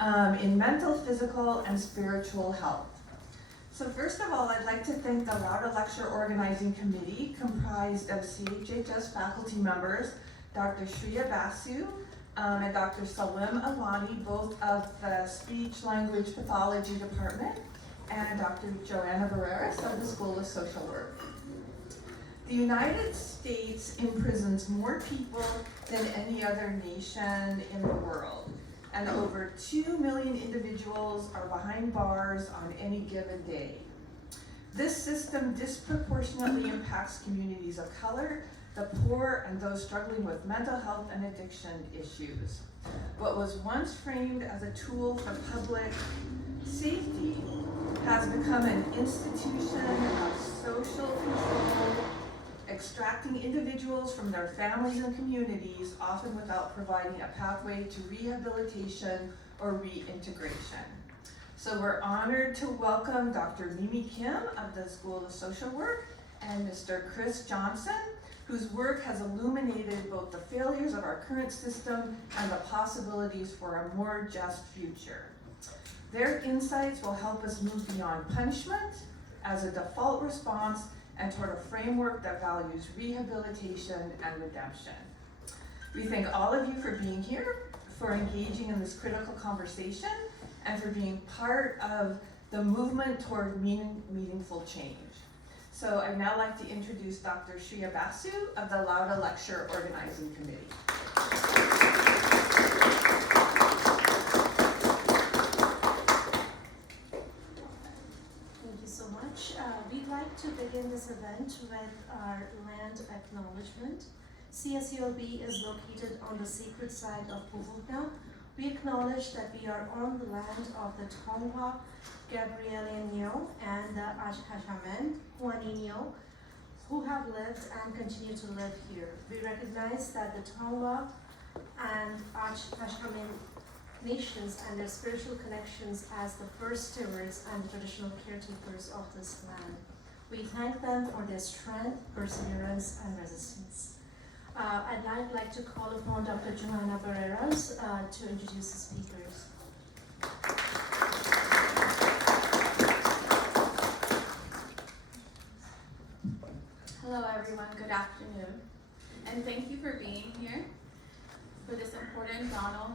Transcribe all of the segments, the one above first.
in mental, physical, and spiritual health. So first of all, I'd like to thank the Lauda Lecture Organizing Committee, comprised of CHHS faculty members, Dr. Shreya Basu and Dr. Salim Alani, both of the Speech Language Pathology Department, and Dr. Joanna Barreras of the School of Social Work. The United States imprisons more people than any other nation in the world, and over 2 million individuals are behind bars on any given day. This system disproportionately impacts communities of color, the poor, and those struggling with mental health and addiction issues. What was once framed as a tool for public safety has become an institution of social control, extracting individuals from their families and communities, often without providing a pathway to rehabilitation or reintegration. So we're honored to welcome Dr. Mimi Kim of the School of Social Work and Mr. Chris Johnson, whose work has illuminated both the failures of our current system and the possibilities for a more just future. Their insights will help us move beyond punishment as a default response and toward a framework that values rehabilitation and redemption. We thank all of you for being here, for engaging in this critical conversation, and for being part of the movement toward meaningful change. So I'd now like to introduce Dr. Shreya Basu of the Lauda Lecture Organizing Committee. Thank you so much. We'd like to begin this event with our land acknowledgement. CSULB is located on the sacred site of Puvukna. We acknowledge that we are on the land of the Tongva, Gabrielian and the CHHS, Huaninio, who have lived and continue to live here. We recognize that the Tongva and CHHS nations and their spiritual connections as the first stewards and the traditional caretakers of this land. We thank them for their strength, perseverance, and resistance. I'd now like to call upon Dr. Joanna Barreras to introduce the speakers. Hello everyone, good afternoon. And thank you for being here for this important Donald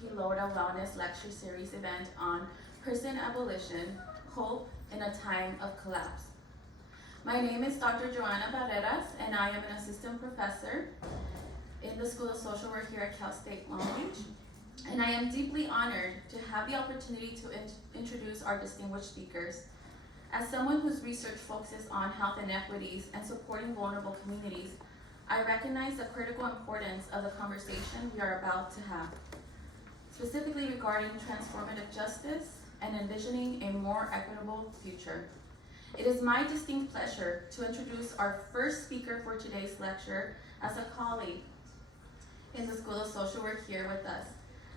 P. Lauda Wellness Lecture Series event on Prison Abolition, Hope in a Time of Collapse. My name is Dr. Joanna Barreras, and I am an assistant professor in the School of Social Work here at Cal State Long Beach. And I am deeply honored to have the opportunity to introduce our distinguished speakers. As someone whose research focuses on health inequities and supporting vulnerable communities, I recognize the critical importance of the conversation we are about to have, specifically regarding transformative justice and envisioning a more equitable future. It is my distinct pleasure to introduce our first speaker for today's lecture as a colleague in the School of Social Work here with us.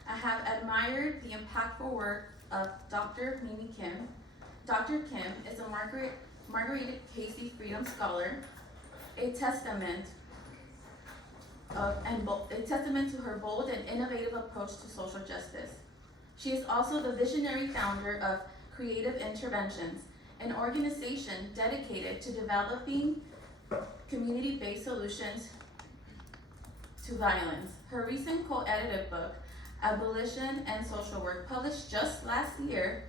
I have admired the impactful work of Dr. Mimi Kim. Dr. Kim is a Margarita Casey Freedom Scholar, a testament to her bold and innovative approach to social justice. She is also the visionary founder of Creative Interventions, an organization dedicated to developing community-based solutions to violence. Her recent co-edited book, Abolition and Social Work, published just last year,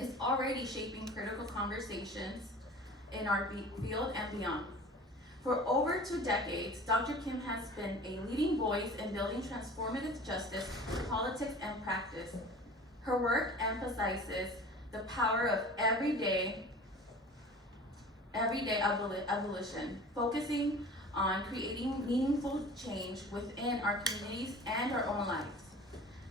is already shaping critical conversations in our field and beyond. For over 2 decades, Dr. Kim has been a leading voice in building transformative justice, politics, and practice. Her work emphasizes the power of everyday abolition, focusing on creating meaningful change within our communities and our own lives.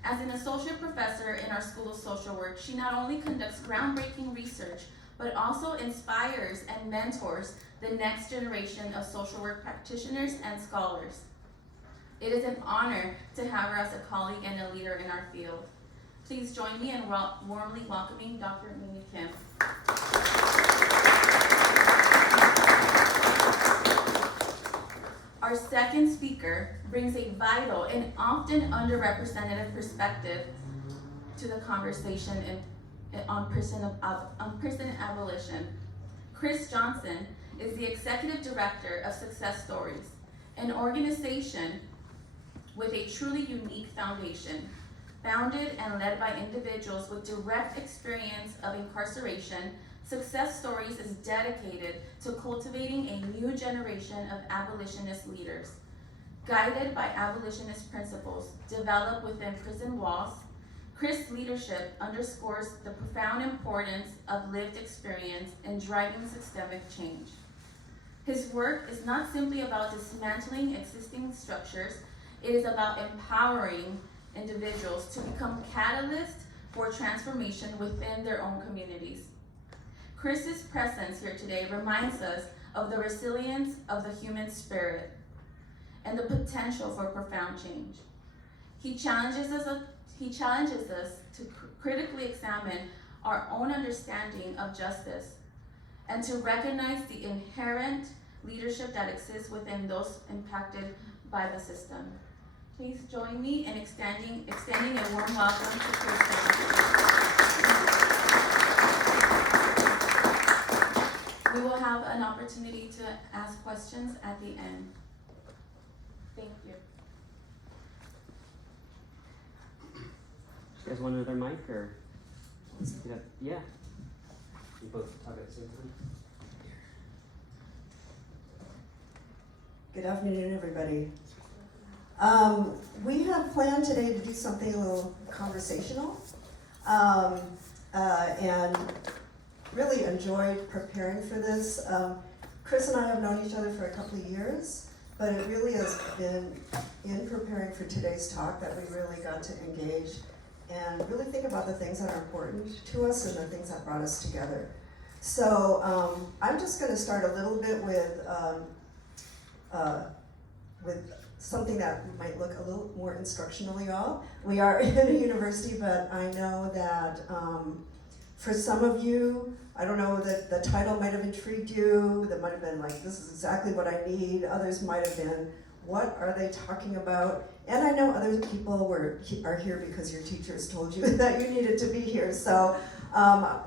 As an associate professor in our School of Social Work, she not only conducts groundbreaking research, but also inspires and mentors the next generation of social work practitioners and scholars. It is an honor to have her as a colleague and a leader in our field. Please join me in warmly welcoming Dr. Mimi Kim. Our second speaker brings a vital and often underrepresented perspective to the conversation on prison abolition. Chris Johnson is the Executive Director of Success Stories, an organization with a truly unique foundation, founded and led by individuals with direct experience of incarceration. Success Stories is dedicated to cultivating a new generation of abolitionist leaders. Guided by abolitionist principles developed within prison walls, Chris' leadership underscores the profound importance of lived experience in driving systemic change. His work is not simply about dismantling existing structures, it is about empowering individuals to become catalysts for transformation within their own communities. Chris's presence here today reminds us of the resilience of the human spirit and the potential for profound change. He challenges us to critically examine our own understanding of justice and to recognize the inherent leadership that exists within those impacted by the system. Please join me in extending a warm welcome to Chris Johnson. We will have an opportunity to ask questions at the end. Thank you. You guys want another mic or? Yeah. You both talk at the same time. Good afternoon, everybody. We have planned today to do something a little conversational, and really enjoyed preparing for this. Chris and I have known each other for a couple of years, but it really has been in preparing for today's talk that we really got to engage and really think about the things that are important to us and the things that brought us together. So I'm just going to start a little bit with something that might look a little more instructional, y'all. We are in a university, but I know that for some of you, I don't know, that the title might have intrigued you, that might have been like, this is exactly what I need. Others might have been, what are they talking about? And I know other people are here because your teachers told you that you needed to be here. So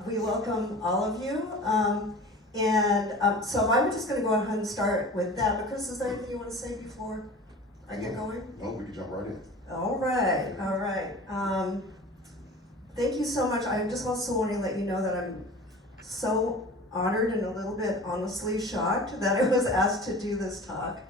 we welcome all of you. So I'm just going to go ahead and start with that. But Chris, is there anything you want to say before I get going? No, we can jump right in. All right. Thank you so much. I just also want to let you know that I'm so honored and a little bit honestly shocked that I was asked to do this talk.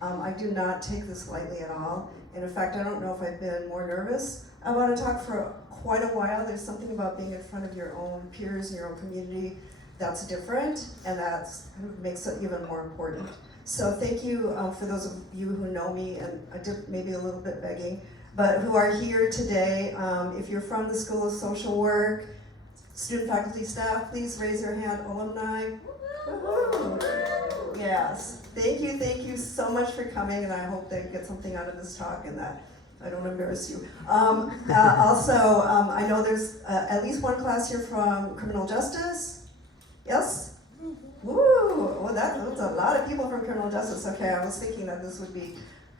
I do not take this lightly at all. And in fact, I don't know if I've been more nervous about a talk for quite a while. There's something about being in front of your own peers and your own community that's different, and that makes it even more important. So thank you for those of you who know me, and I did maybe a little bit begging, but who are here today. If you're from the School of Social Work, student, faculty, staff, please raise your hand. Alumni. Woo-hoo. Yes, thank you so much for coming, and I hope that you get something out of this talk and that I don't embarrass you. Also, I know there's at least one class here from criminal justice. Yes? Woo! Well, that's a lot of people from criminal justice. Okay, I was thinking that this would be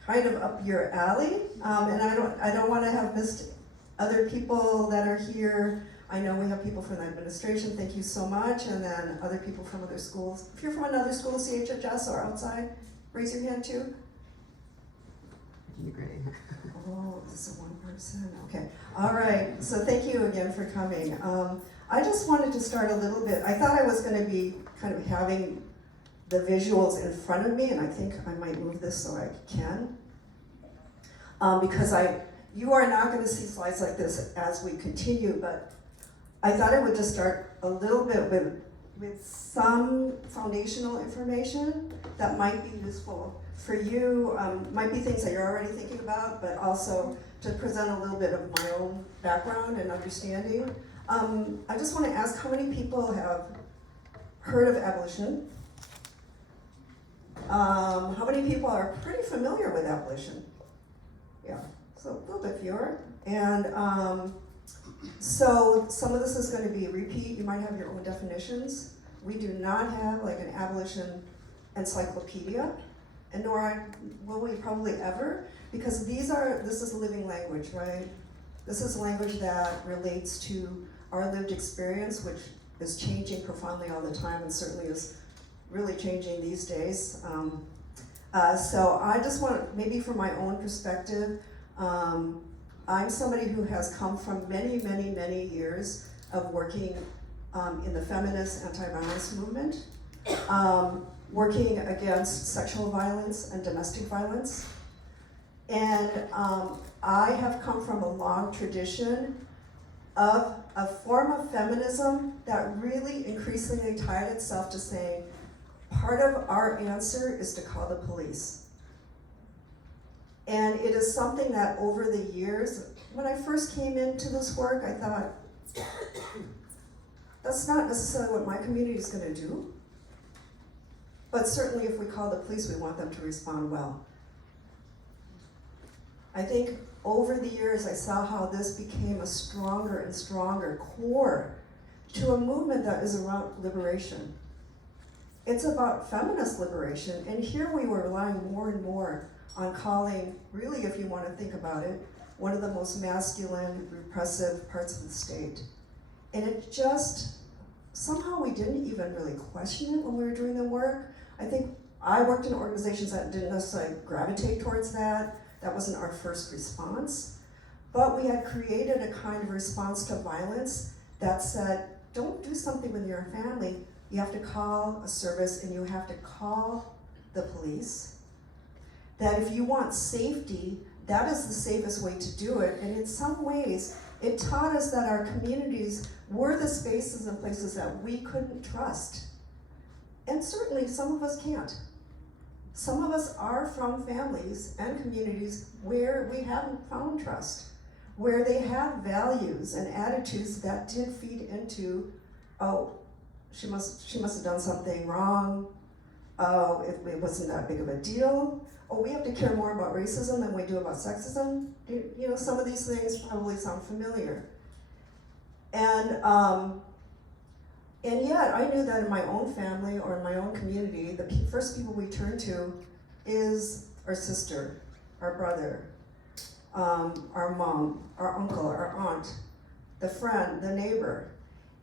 kind of up your alley, and I don't want to have missed other people that are here. I know we have people from the administration, thank you so much, and then other people from other schools. If you're from another school, CHHS or outside, raise your hand too. Great. Oh, this is one person, okay. All right, so thank you again for coming. I just wanted to start a little bit. I thought I was gonna be kind of having the visuals in front of me, and I think I might move this so I can. Because you are not gonna see slides like this as we continue, but I thought I would just start a little bit with some foundational information that might be useful for you. Might be things that you're already thinking about, but also to present a little bit of my own background and understanding. I just want to ask, how many people have heard of abolition? How many people are pretty familiar with abolition? Yeah, so a little bit fewer. And so some of this is going to be repeat. You might have your own definitions. We do not have like an abolition encyclopedia, and nor will we probably ever, because this is living language, right? This is language that relates to our lived experience, which is changing profoundly all the time and certainly is really changing these days. So I just want, maybe from my own perspective, I'm somebody who has come from many, many, many years of working in the feminist anti-violence movement, working against sexual violence and domestic violence. And I have come from a long tradition of a form of feminism that really increasingly tied itself to saying, part of our answer is to call the police. And it is something that over the years, when I first came into this work, I thought, that's not necessarily what my community is gonna do. But certainly if we call the police, we want them to respond well. I think over the years, I saw how this became a stronger and stronger core to a movement that is around liberation. It's about feminist liberation, and here we were relying more and more on calling, really, if you want to think about it, one of the most masculine, repressive parts of the state. And it just, somehow we didn't even really question it when we were doing the work. I think I worked in organizations that didn't necessarily gravitate towards that. That wasn't our first response. But we had created a kind of response to violence that said, don't do something with your family. You have to call a service and you have to call the police. That if you want safety, that is the safest way to do it. And in some ways, it taught us that our communities were the spaces and places that we couldn't trust. And certainly some of us can't. Some of us are from families and communities where we haven't found trust, where they have values and attitudes that did feed into, oh, she must have done something wrong. Oh, it wasn't that big of a deal. Oh, we have to care more about racism than we do about sexism. You know, some of these things probably sound familiar. And yet, I knew that in my own family or in my own community, the first people we turn to is our sister, our brother, our mom, our uncle, our aunt, the friend, the neighbor.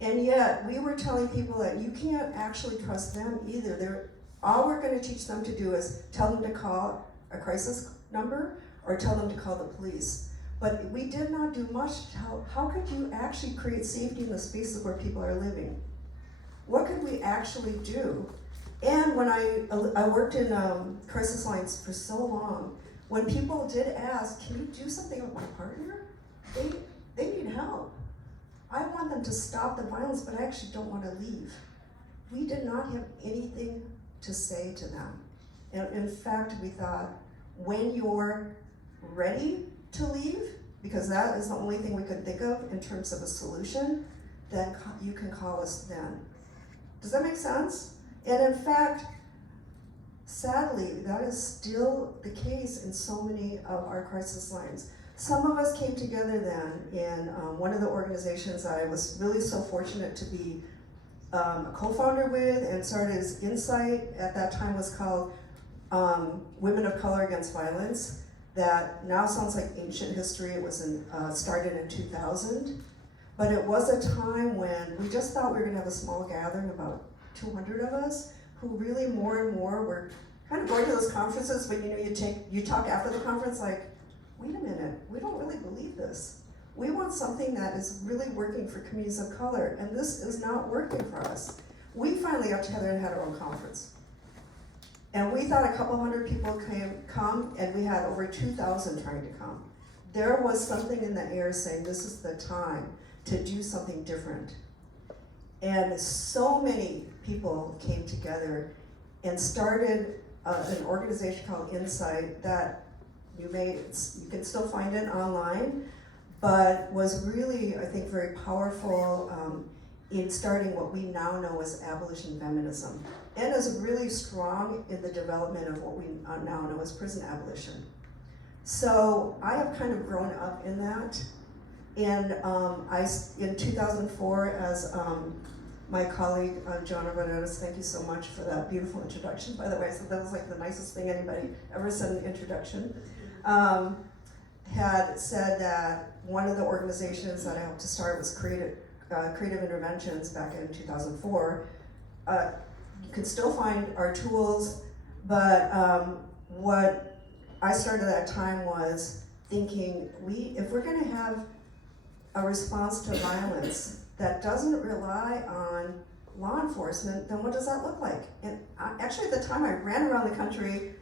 And yet, we were telling people that you can't actually trust them either. All we're going to teach them to do is tell them to call a crisis number or tell them to call the police. But we did not do much to help. How could you actually create safety in the spaces where people are living? What could we actually do? And when I worked in crisis lines for so long, when people did ask, can you do something with my partner? They need help. I want them to stop the violence, but I actually don't want to leave. We did not have anything to say to them. And in fact, we thought, when you're ready to leave, because that is the only thing we could think of in terms of a solution, then you can call us then. Does that make sense? And in fact, sadly, that is still the case in so many of our crisis lines. Some of us came together then in one of the organizations that I was really so fortunate to be a co-founder with and started as Insight. At that time was called Women of Color Against Violence. That now sounds like ancient history. It was started in 2000. But it was a time when we just thought we were gonna have a small gathering, about 200 of us, who really more and more were kind of going to those conferences, but you talk after the conference like, wait a minute, we don't really believe this. We want something that is really working for communities of color, and this is not working for us. We finally got together and had our own conference. And we thought a couple hundred people come, and we had over 2,000 trying to come. There was something in the air saying this is the time to do something different. And so many people came together and started an organization called Insight that you can still find it online, but was really, I think, very powerful in starting what we now know as abolition feminism, and is really strong in the development of what we now know as prison abolition. So I have kind of grown up in that. And in 2004, as my colleague, Joanna Renetis, thank you so much for that beautiful introduction, by the way. So that was like the nicest thing anybody ever said in an introduction. had said that one of the organizations that I helped to start was Creative Interventions back in 2004. You can still find our tools, but what I started at that time was thinking, if we're gonna have a response to violence that doesn't rely on law enforcement, then what does that look like? And actually at the time I ran around the country,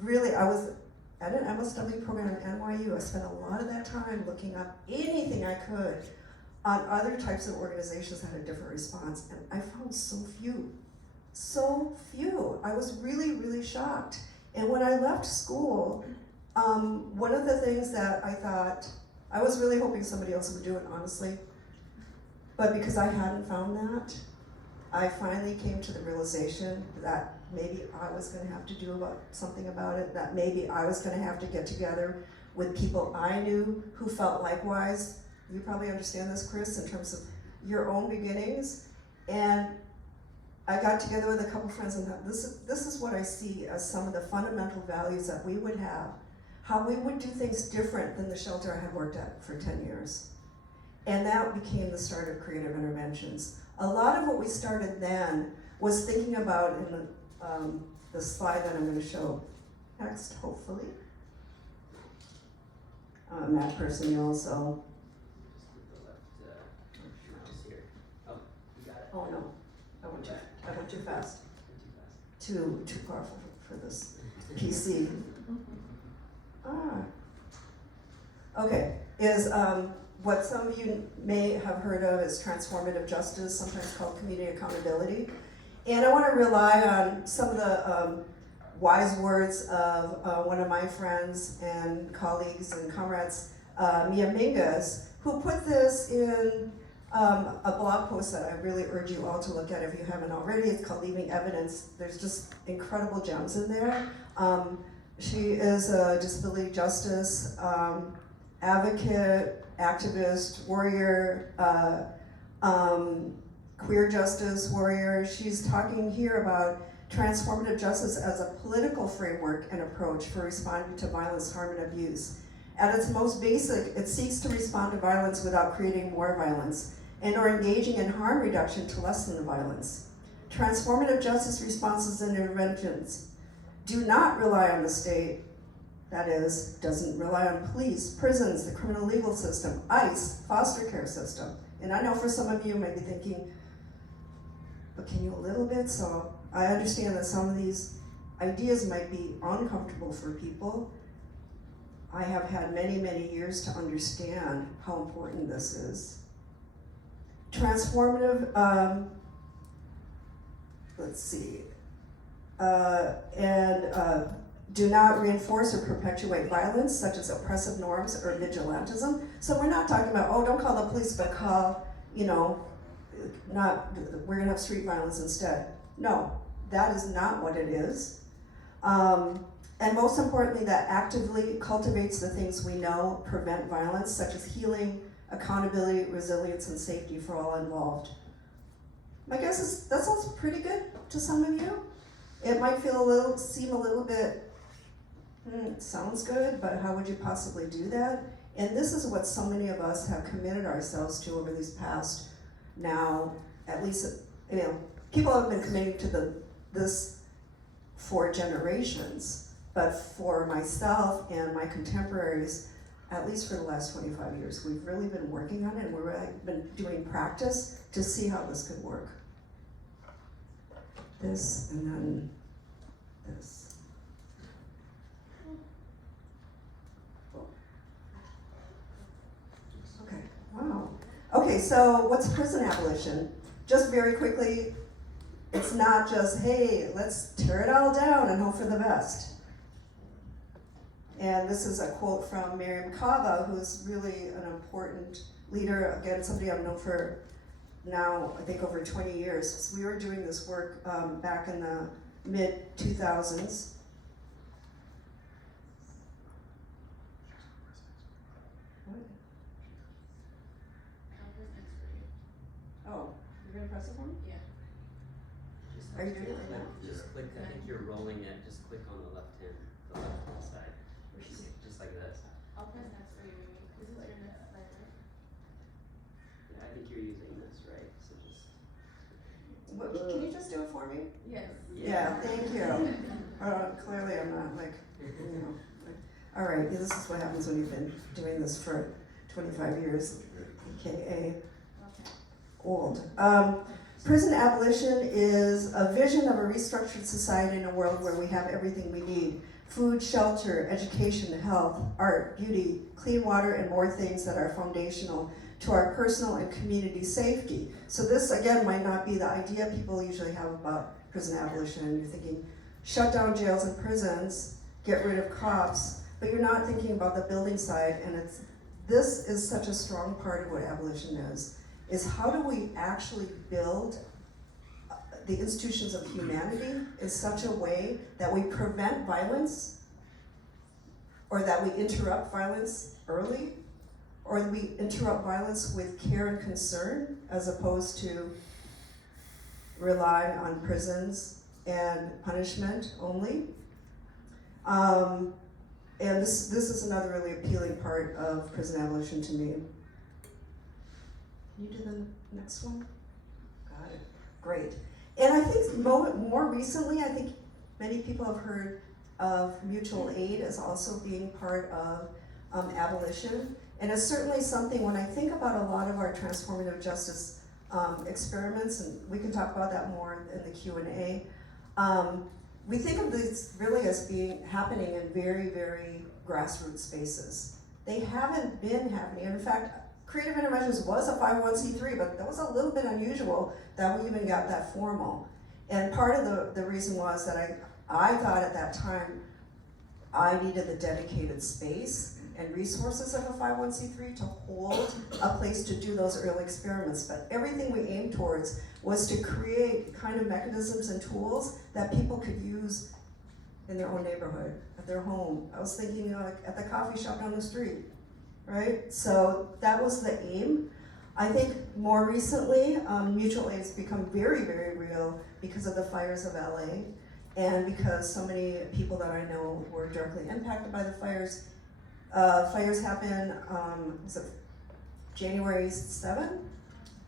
really, I was at an MSW program at NYU. I spent a lot of that time looking up anything I could on other types of organizations that had a different response, and I found so few. I was really, really shocked. And when I left school, one of the things that I thought, I was really hoping somebody else would do it, honestly, but because I hadn't found that, I finally came to the realization that maybe I was gonna have to do something about it, that maybe I was gonna have to get together with people I knew who felt likewise. You probably understand this, Chris, in terms of your own beginnings. And I got together with a couple friends and thought, this is what I see as some of the fundamental values that we would have, how we would do things different than the shelter I had worked at for 10 years. And that became the start of Creative Interventions. A lot of what we started then was thinking about in the slide that I'm going to show next, hopefully. Matt Person, you also. Oh no, I went too fast. Too powerful for this PC. Okay, is what some of you may have heard of is transformative justice, sometimes called community accountability. And I want to rely on some of the wise words of one of my friends and colleagues and comrades, Mia Mingus, who put this in a blog post that I really urge you all to look at if you haven't already. It's called Leaving Evidence. There's just incredible gems in there. She is a disability justice advocate, activist, warrior, queer justice warrior. She's talking here about transformative justice as a political framework and approach for responding to violence, harm, and abuse. At its most basic, it seeks to respond to violence without creating more violence and or engaging in harm reduction to lessen the violence. Transformative justice responses and interventions do not rely on the state, that is, doesn't rely on police, prisons, the criminal legal system, ICE, foster care system. And I know for some of you may be thinking, but can you a little bit? So I understand that some of these ideas might be uncomfortable for people. I have had many, many years to understand how important this is. Transformative, do not reinforce or perpetuate violence, such as oppressive norms or vigilantism. So we're not talking about, oh, don't call the police, but call, we're gonna have street violence instead. No, that is not what it is. And most importantly, that actively cultivates the things we know prevent violence, such as healing, accountability, resilience, and safety for all involved. My guess is that sounds pretty good to some of you. It might seem a little bit, sounds good, but how would you possibly do that? And this is what so many of us have committed ourselves to over these past, now, at least, people have been committing to this for generations, but for myself and my contemporaries, at least for the last 25 years, we've really been working on it, and we've been doing practice to see how this could work. This, and then this. Okay, wow. Okay, so what's prison abolition? Just very quickly, it's not just, hey, let's tear it all down and hope for the best. And this is a quote from Miriam Kava, who's really an important leader, again, somebody I've known for now, I think over 20 years. So we were doing this work back in the mid-2000s. Oh, you're gonna press it for me? Yeah. Are you doing it right now? Just click, I think you're rolling it, just click on the left hand side. Just like this. I'll press next for you. This is your next slide, right? Yeah, I think you're using this, right? So just. Can you just do it for me? Yes. Yeah, thank you. Clearly I'm not like, you know. All right, this is what happens when you've been doing this for 25 years, aka Okay. old. Prison abolition is a vision of a restructured society in a world where we have everything we need: food, shelter, education, health, art, beauty, clean water, and more things that are foundational to our personal and community safety. So this, again, might not be the idea people usually have about prison abolition. You're thinking, shut down jails and prisons, get rid of cops, but you're not thinking about the building side, and this is such a strong part of what abolition is how do we actually build the institutions of humanity in such a way that we prevent violence, or that we interrupt violence early, or that we interrupt violence with care and concern, as opposed to relying on prisons and punishment only. And this is another really appealing part of prison abolition to me. Can you do the next one? Got it. Great. And I think more recently, I think many people have heard of mutual aid as also being part of abolition. And it's certainly something, when I think about a lot of our transformative justice experiments, and we can talk about that more in the Q&A, we think of these really as being happening in very, very grassroots spaces. They haven't been happening. In fact, Creative Interventions was a 501c3, but that was a little bit unusual that we even got that formal. And part of the reason was that I thought at that time I needed the dedicated space and resources of a 501c3 to hold a place to do those early experiments. But everything we aimed towards was to create kind of mechanisms and tools that people could use in their own neighborhood, at their home. I was thinking, you know, like at the coffee shop down the street, right? So that was the aim. I think more recently, mutual aid has become very, very real because of the fires of LA, and because so many people that I know were directly impacted by the fires. Fires happened, was it January 7th?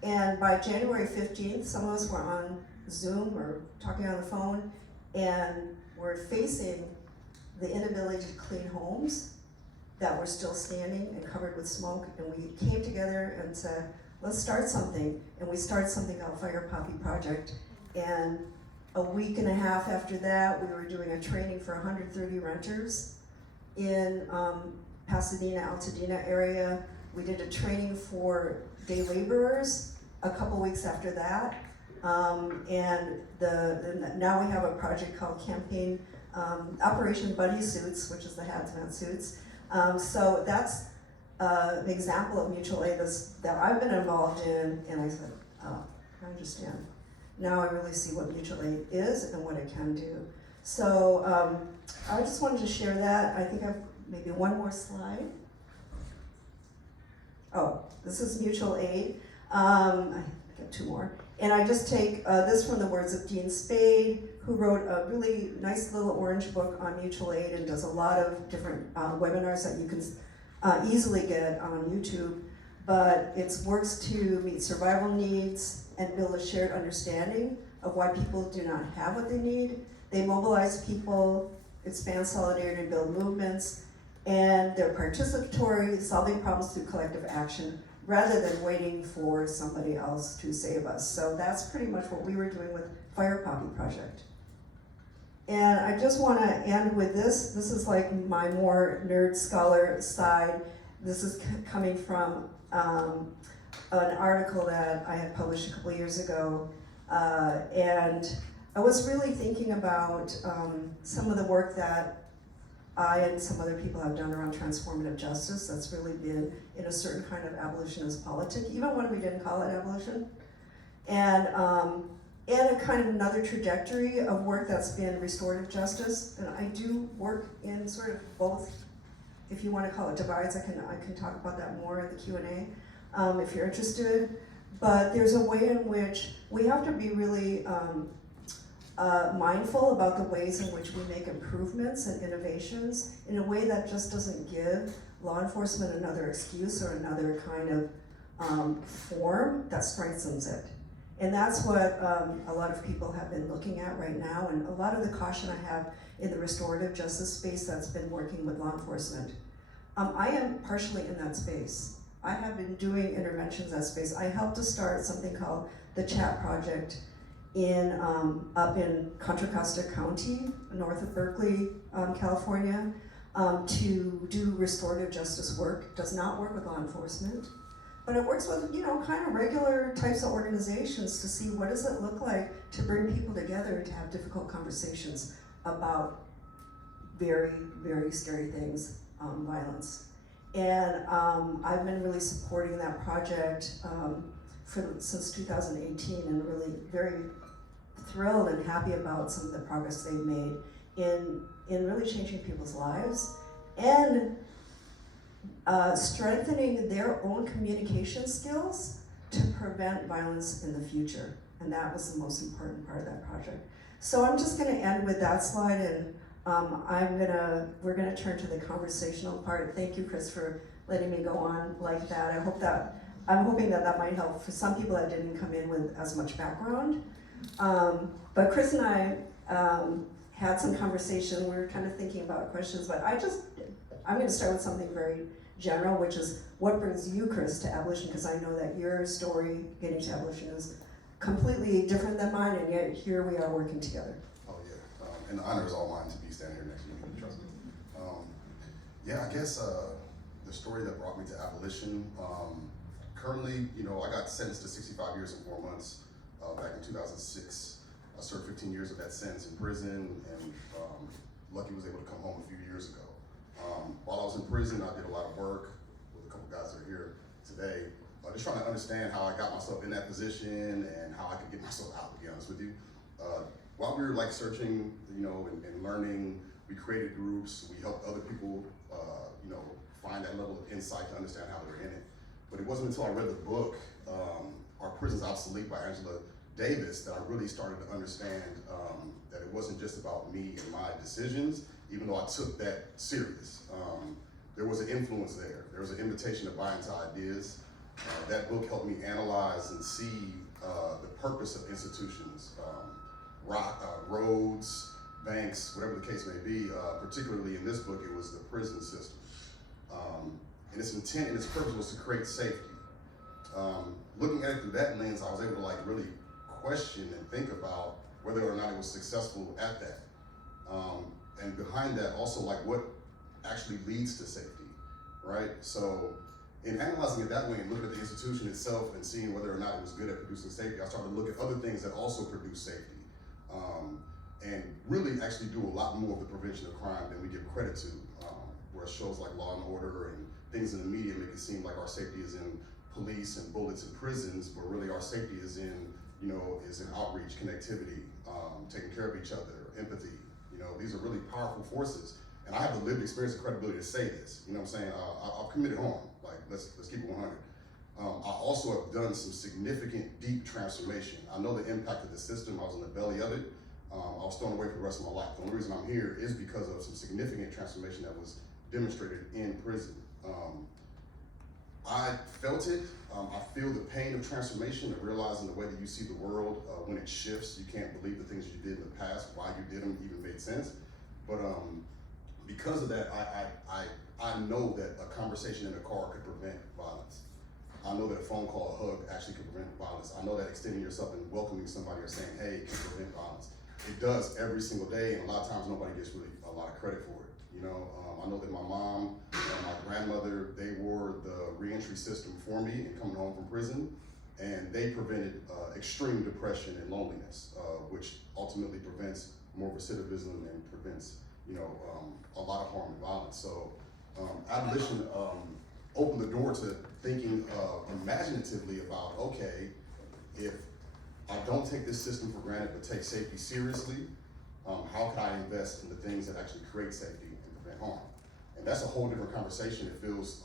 And by January 15th, some of us were on Zoom or talking on the phone, and were facing the inability to clean homes that were still standing and covered with smoke. And we came together and said, let's start something. And we started something called Fire Poppy Project. And a week and a half after that, we were doing a training for 130 renters in Pasadena, Altadena area. We did a training for day laborers a couple weeks after that. And now we have a project called Campaign Operation Buddy Suits, which is the hazmat suits. So that's an example of mutual aid that I've been involved in, and I said, oh, I understand. Now I really see what mutual aid is and what it can do. So I just wanted to share that. I think I've maybe one more slide. Oh, this is mutual aid. I got two more. And I just take this from the words of Dean Spade, who wrote a really nice little orange book on mutual aid and does a lot of different webinars that you can easily get on YouTube. But it works to meet survival needs and build a shared understanding of why people do not have what they need. They mobilize people, expand solidarity, and build movements, and they're participatory, solving problems through collective action, rather than waiting for somebody else to save us. So that's pretty much what we were doing with Fire Poppy Project. And I just want to end with this. This is like my more nerd scholar side. This is coming from an article that I had published a couple years ago. And I was really thinking about some of the work that I and some other people have done around transformative justice that's really been in a certain kind of abolitionist politic, even when we didn't call it abolition. And a kind of another trajectory of work that's been restorative justice. And I do work in sort of both, if you want to call it divides. I can talk about that more in the Q&A if you're interested. But there's a way in which we have to be really mindful about the ways in which we make improvements and innovations in a way that just doesn't give law enforcement another excuse or another kind of form that strengthens it. And that's what a lot of people have been looking at right now, and a lot of the caution I have in the restorative justice space that's been working with law enforcement. I am partially in that space. I have been doing interventions in that space. I helped to start something called the Chat Project in up in Contra Costa County, north of Berkeley, California, to do restorative justice work. It does not work with law enforcement, but it works with, you know, kind of regular types of organizations to see what does it look like to bring people together to have difficult conversations about very, very scary things, violence. And I've been really supporting that project since 2018, and really very thrilled and happy about some of the progress they've made in really changing people's lives and strengthening their own communication skills to prevent violence in the future. And that was the most important part of that project. So I'm just gonna end with that slide, and we're gonna turn to the conversational part. Thank you, Chris, for letting me go on like that. I'm hoping that might help for some people that didn't come in with as much background. But Chris and I had some conversation. We were kind of thinking about questions, but I'm gonna start with something very general, which is what brings you, Chris, to Abolition? Because I know that your story getting to Abolition is completely different than mine, and yet here we are working together. Oh yeah, and the honor is all mine to be standing here next to you, trust me. Yeah, I guess the story that brought me to Abolition, currently, you know, I got sentenced to 65 years and 4 months back in 2006. I served 15 years of that sentence in prison, and lucky was able to come home a few years ago. While I was in prison, I did a lot of work with a couple guys that are here today, just trying to understand how I got myself in that position and how I could get myself out, to be honest with you. While we were like searching, you know, and learning, we created groups, we helped other people, you know, find that level of insight to understand how they were in it. But it wasn't until I read the book, Our Prison's Obsolete by Angela Davis, that I really started to understand that it wasn't just about me and my decisions, even though I took that serious. There was an influence there. There was an invitation to buy into ideas. That book helped me analyze and see the purpose of institutions, roads, banks, whatever the case may be. Particularly in this book, it was the prison system. And its intent and its purpose was to create safety. Looking at it through that lens, I was able to like really question and think about whether or not it was successful at that. And behind that, also like what actually leads to safety, right? So in analyzing it that way and looking at the institution itself and seeing whether or not it was good at producing safety, I started to look at other things that also produce safety. And really actually do a lot more of the prevention of crime than we give credit to, where shows like Law and Order and things in the media make it seem like our safety is in police and bullets and prisons, but really our safety is in, you know, is in outreach, connectivity, taking care of each other, empathy. You know, these are really powerful forces. And I have the lived experience and credibility to say this. You know what I'm saying? I've committed harm. Like, let's keep it 100. I also have done some significant, deep transformation. I know the impact of the system. I was in the belly of it. I was thrown away for the rest of my life. The only reason I'm here is because of some significant transformation that was demonstrated in prison. I felt it. I feel the pain of transformation, of realizing the way that you see the world when it shifts. You can't believe the things you did in the past, why you did them even made sense. But because of that, I know that a conversation in a car could prevent violence. I know that a phone call, a hug actually could prevent violence. I know that extending yourself and welcoming somebody or saying, hey, can prevent violence. It does every single day, and a lot of times nobody gets really a lot of credit for it. You know, I know that my mom and my grandmother, they wore the reentry system for me and coming home from prison, and they prevented extreme depression and loneliness, which ultimately prevents more recidivism and prevents, you know, a lot of harm and violence. So abolition opened the door to thinking imaginatively about, okay, if I don't take this system for granted but take safety seriously, how can I invest in the things that actually create safety and prevent harm? And that's a whole different conversation. It feels,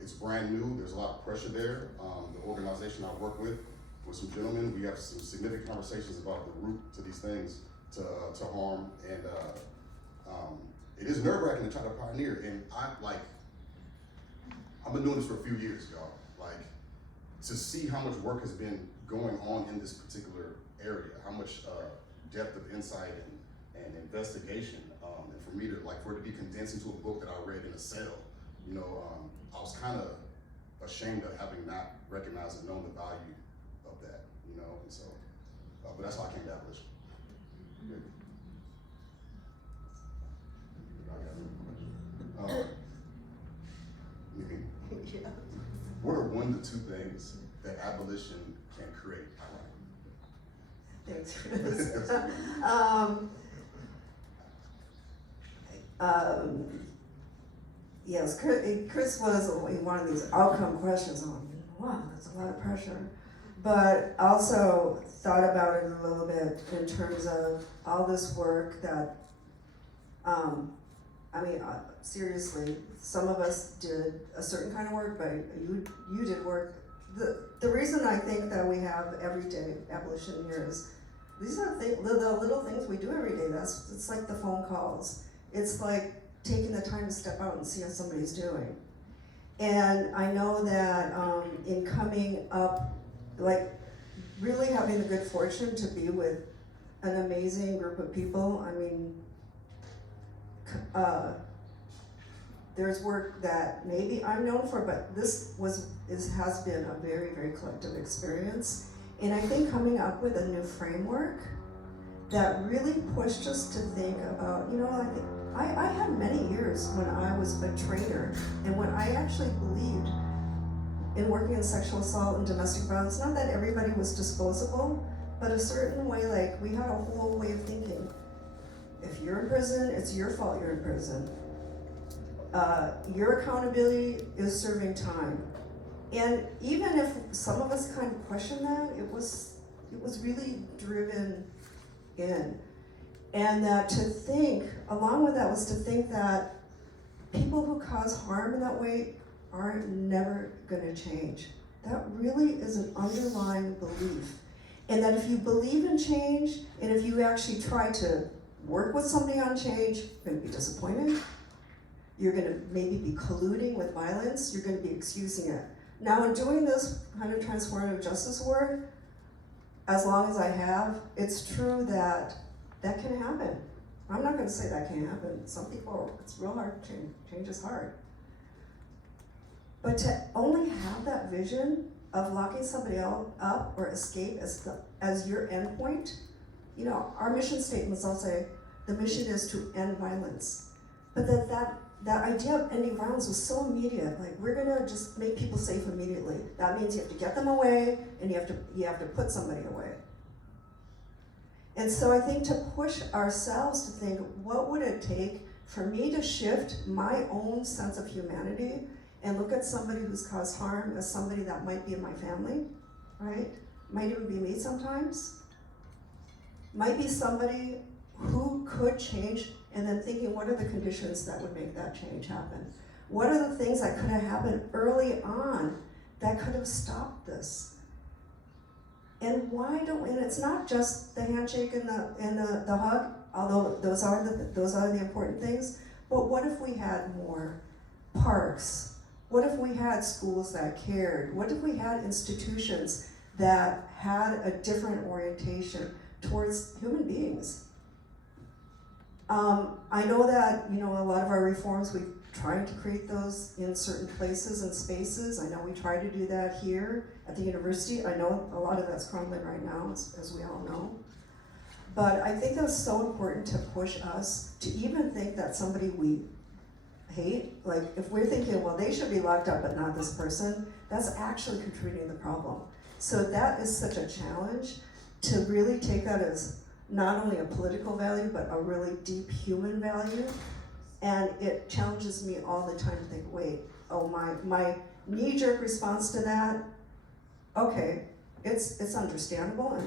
it's brand new. There's a lot of pressure there. The organization I work with some gentlemen, we have some significant conversations about the root to these things, to harm. And it is nerve-wracking to try to pioneer. And I've been doing this for a few years, y'all. Like, to see how much work has been going on in this particular area, how much depth of insight and investigation, and for me to, like, for it to be condensed into a book that I read in a cell, you know, I was kind of ashamed of having not recognized and known the value of that, you know, and so, but that's why I came to Abolition. Yeah. What are one to two things that abolition can create? Thanks, Chris. Yes, Chris was one of these outcome questions. I'm like, wow, that's a lot of pressure. But also thought about it a little bit in terms of all this work that, seriously, some of us did a certain kind of work, but you did work. The reason I think that we have everyday abolition here is these are the little things we do every day. It's like the phone calls. It's like taking the time to step out and see how somebody's doing. And I know that in coming up, like really having the good fortune to be with an amazing group of people, I mean, there's work that maybe I'm known for, but this has been a very, very collective experience. And I think coming up with a new framework that really pushed us to think about, you know, I had many years when I was a trainer and when I actually believed in working in sexual assault and domestic violence, not that everybody was disposable, but a certain way, like we had a whole way of thinking. If you're in prison, it's your fault you're in prison. Your accountability is serving time. And even if some of us kind of questioned that, it was really driven in. And that to think, along with that was to think that people who cause harm in that way are never gonna change. That really is an underlying belief. And that if you believe in change, and if you actually try to work with somebody on change, you're gonna be disappointed. You're gonna maybe be colluding with violence, you're gonna be excusing it. Now in doing this kind of transformative justice work, as long as I have, it's true that that can happen. I'm not gonna say that can't happen. Some people, it's real hard to change. Change is hard. But to only have that vision of locking somebody up or escape as your end point, you know, our mission statements all say, the mission is to end violence. But that idea of ending violence was so immediate, like we're gonna just make people safe immediately. That means you have to get them away and you have to put somebody away. And so I think to push ourselves to think, what would it take for me to shift my own sense of humanity and look at somebody who's caused harm as somebody that might be in my family, right? Might even be me sometimes. Might be somebody who could change, and then thinking, what are the conditions that would make that change happen? What are the things that could have happened early on that could have stopped this? And why don't we, and it's not just the handshake and the hug, although those are the important things, but what if we had more parks? What if we had schools that cared? What if we had institutions that had a different orientation towards human beings? I know that, you know, a lot of our reforms, we've tried to create those in certain places and spaces. I know we try to do that here at the university. I know a lot of that's crumbling right now, as we all know. But I think that's so important to push us to even think that somebody we hate, like if we're thinking, well, they should be locked up but not this person, that's actually contributing to the problem. So that is such a challenge to really take that as not only a political value, but a really deep human value. And it challenges me all the time to think, wait, oh, my knee-jerk response to that, okay, it's understandable,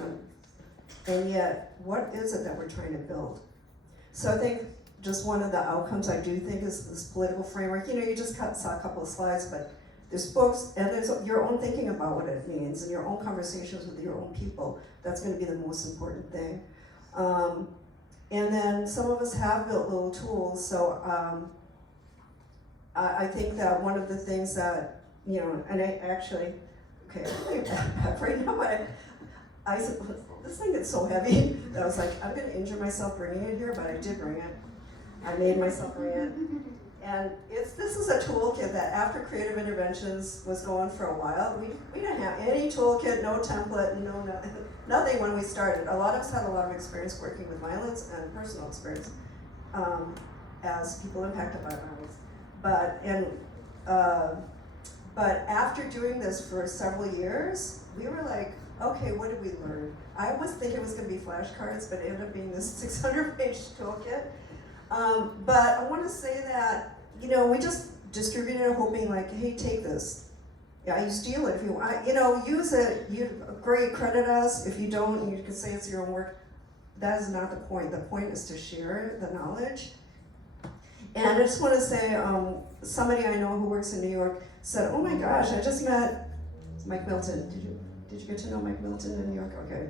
and yet, what is it that we're trying to build? So I think just one of the outcomes I do think is this political framework. You know, you just saw a couple of slides, but there's books, and there's your own thinking about what it means, and your own conversations with your own people. That's gonna be the most important thing. And then some of us have built little tools, so I think that one of the things that you know, and I actually, okay, right now, but I said, this thing is so heavy that I was like, I'm gonna injure myself bringing it here, but I did bring it. I made myself bring it. And this is a toolkit that after Creative Interventions was going for a while, we didn't have any toolkit, no template, nothing when we started. A lot of us had a lot of experience working with violence and personal experience as people impacted by violence. But after doing this for several years, we were like, okay, what did we learn? I was thinking it was gonna be flashcards, but it ended up being this 600-page toolkit. But I wanna say that, you know, we just distributed it hoping like, hey, take this. Yeah, you steal it if you want, you know, use it, great, credit us. If you don't, you can say it's your own work. That is not the point. The point is to share the knowledge. And I just wanna say, somebody I know who works in New York said, oh my gosh, I just met Mike Milton. Did you get to know Mike Milton in New York? Okay,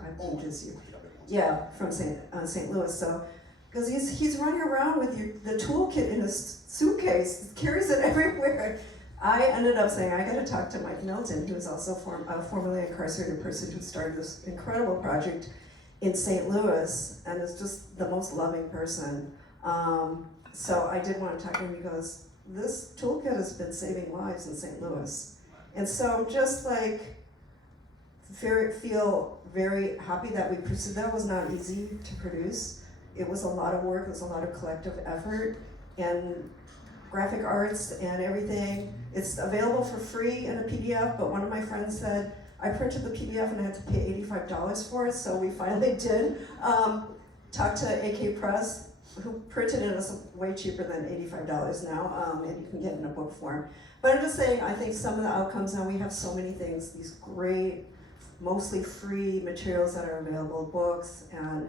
I introduced you. Yeah, from St. Louis. So, because he's running around with the toolkit in his suitcase, carries it everywhere. I ended up saying, I gotta talk to Mike Milton, who is also a formerly incarcerated person who started this incredible project in St. Louis, and is just the most loving person. So I did want to talk to him because this toolkit has been saving lives in St. Louis. And so just like, feel very happy that we pursued. That was not easy to produce. It was a lot of work, it was a lot of collective effort, and graphic arts and everything. It's available for free in a PDF, but one of my friends said, I printed the PDF and I had to pay $85 for it, so we finally did talk to AK Press, who printed it as way cheaper than $85 now, and you can get it in a book form. But I'm just saying, I think some of the outcomes now, we have so many things, these great, mostly free materials that are available, books and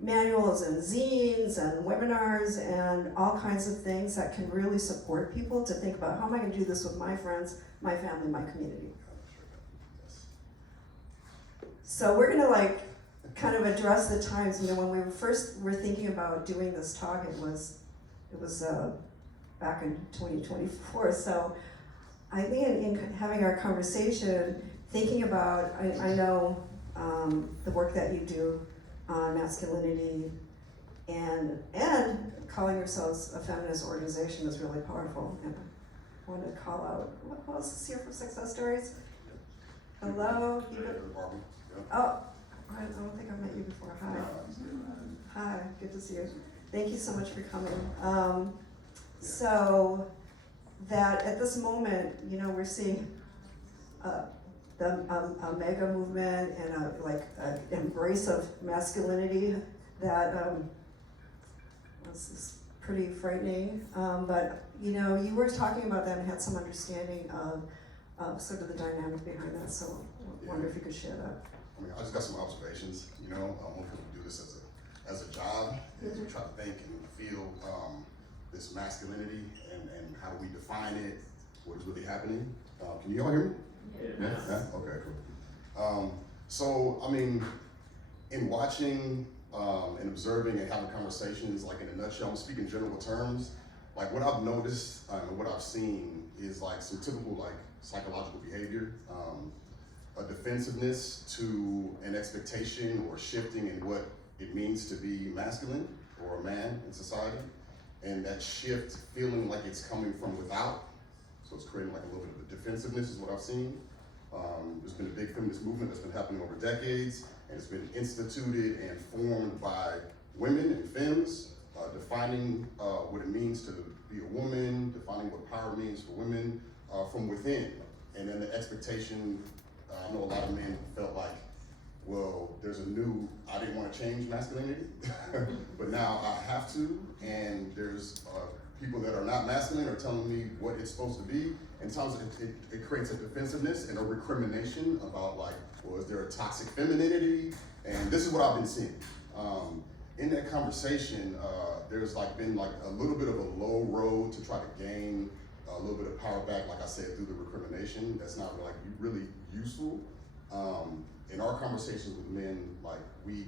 manuals and zines and webinars and all kinds of things that can really support people to think about how am I gonna do this with my friends, my family, my community. So we're gonna like kind of address the times, you know, when we were thinking about doing this talk, it was back in 2024. So I think in having our conversation, thinking about, I know the work that you do on masculinity and calling yourselves a feminist organization is really powerful. And I want to call out, who else is here for Success Stories? Hello? Oh, I don't think I've met you before. Hi. Hi, good to see you. Thank you so much for coming. So that at this moment, you know, we're seeing a mega movement and an embrace of masculinity that was pretty frightening. But you know, you were talking about that and had some understanding of sort of the dynamic behind that. So I wonder if you could share that. I mean, I just got some observations. You know, one people do this as a job, is to try to think and feel this masculinity and how do we define it, what is really happening. Can you all hear me? Yeah. Okay, cool. So, I mean, in watching and observing and having conversations, like in a nutshell, I'm speaking general terms, like what I've noticed and what I've seen is like some typical like psychological behavior, a defensiveness to an expectation or shifting in what it means to be masculine or a man in society, and that shift feeling like it's coming from without, so it's creating like a little bit of a defensiveness is what I've seen. There's been a big feminist movement that's been happening over decades, and it's been instituted and formed by women and femmes, defining what it means to be a woman, defining what power means for women from within. And then the expectation, I know a lot of men felt like, well, there's a new, I didn't want to change masculinity, but now I have to, and there's people that are not masculine are telling me what it's supposed to be, and sometimes it creates a defensiveness and a recrimination about like, well, is there a toxic femininity? And this is what I've been seeing. In that conversation, there's like been like a little bit of a low road to try to gain a little bit of power back, like I said, through the recrimination. That's not like really useful. In our conversations with men, like we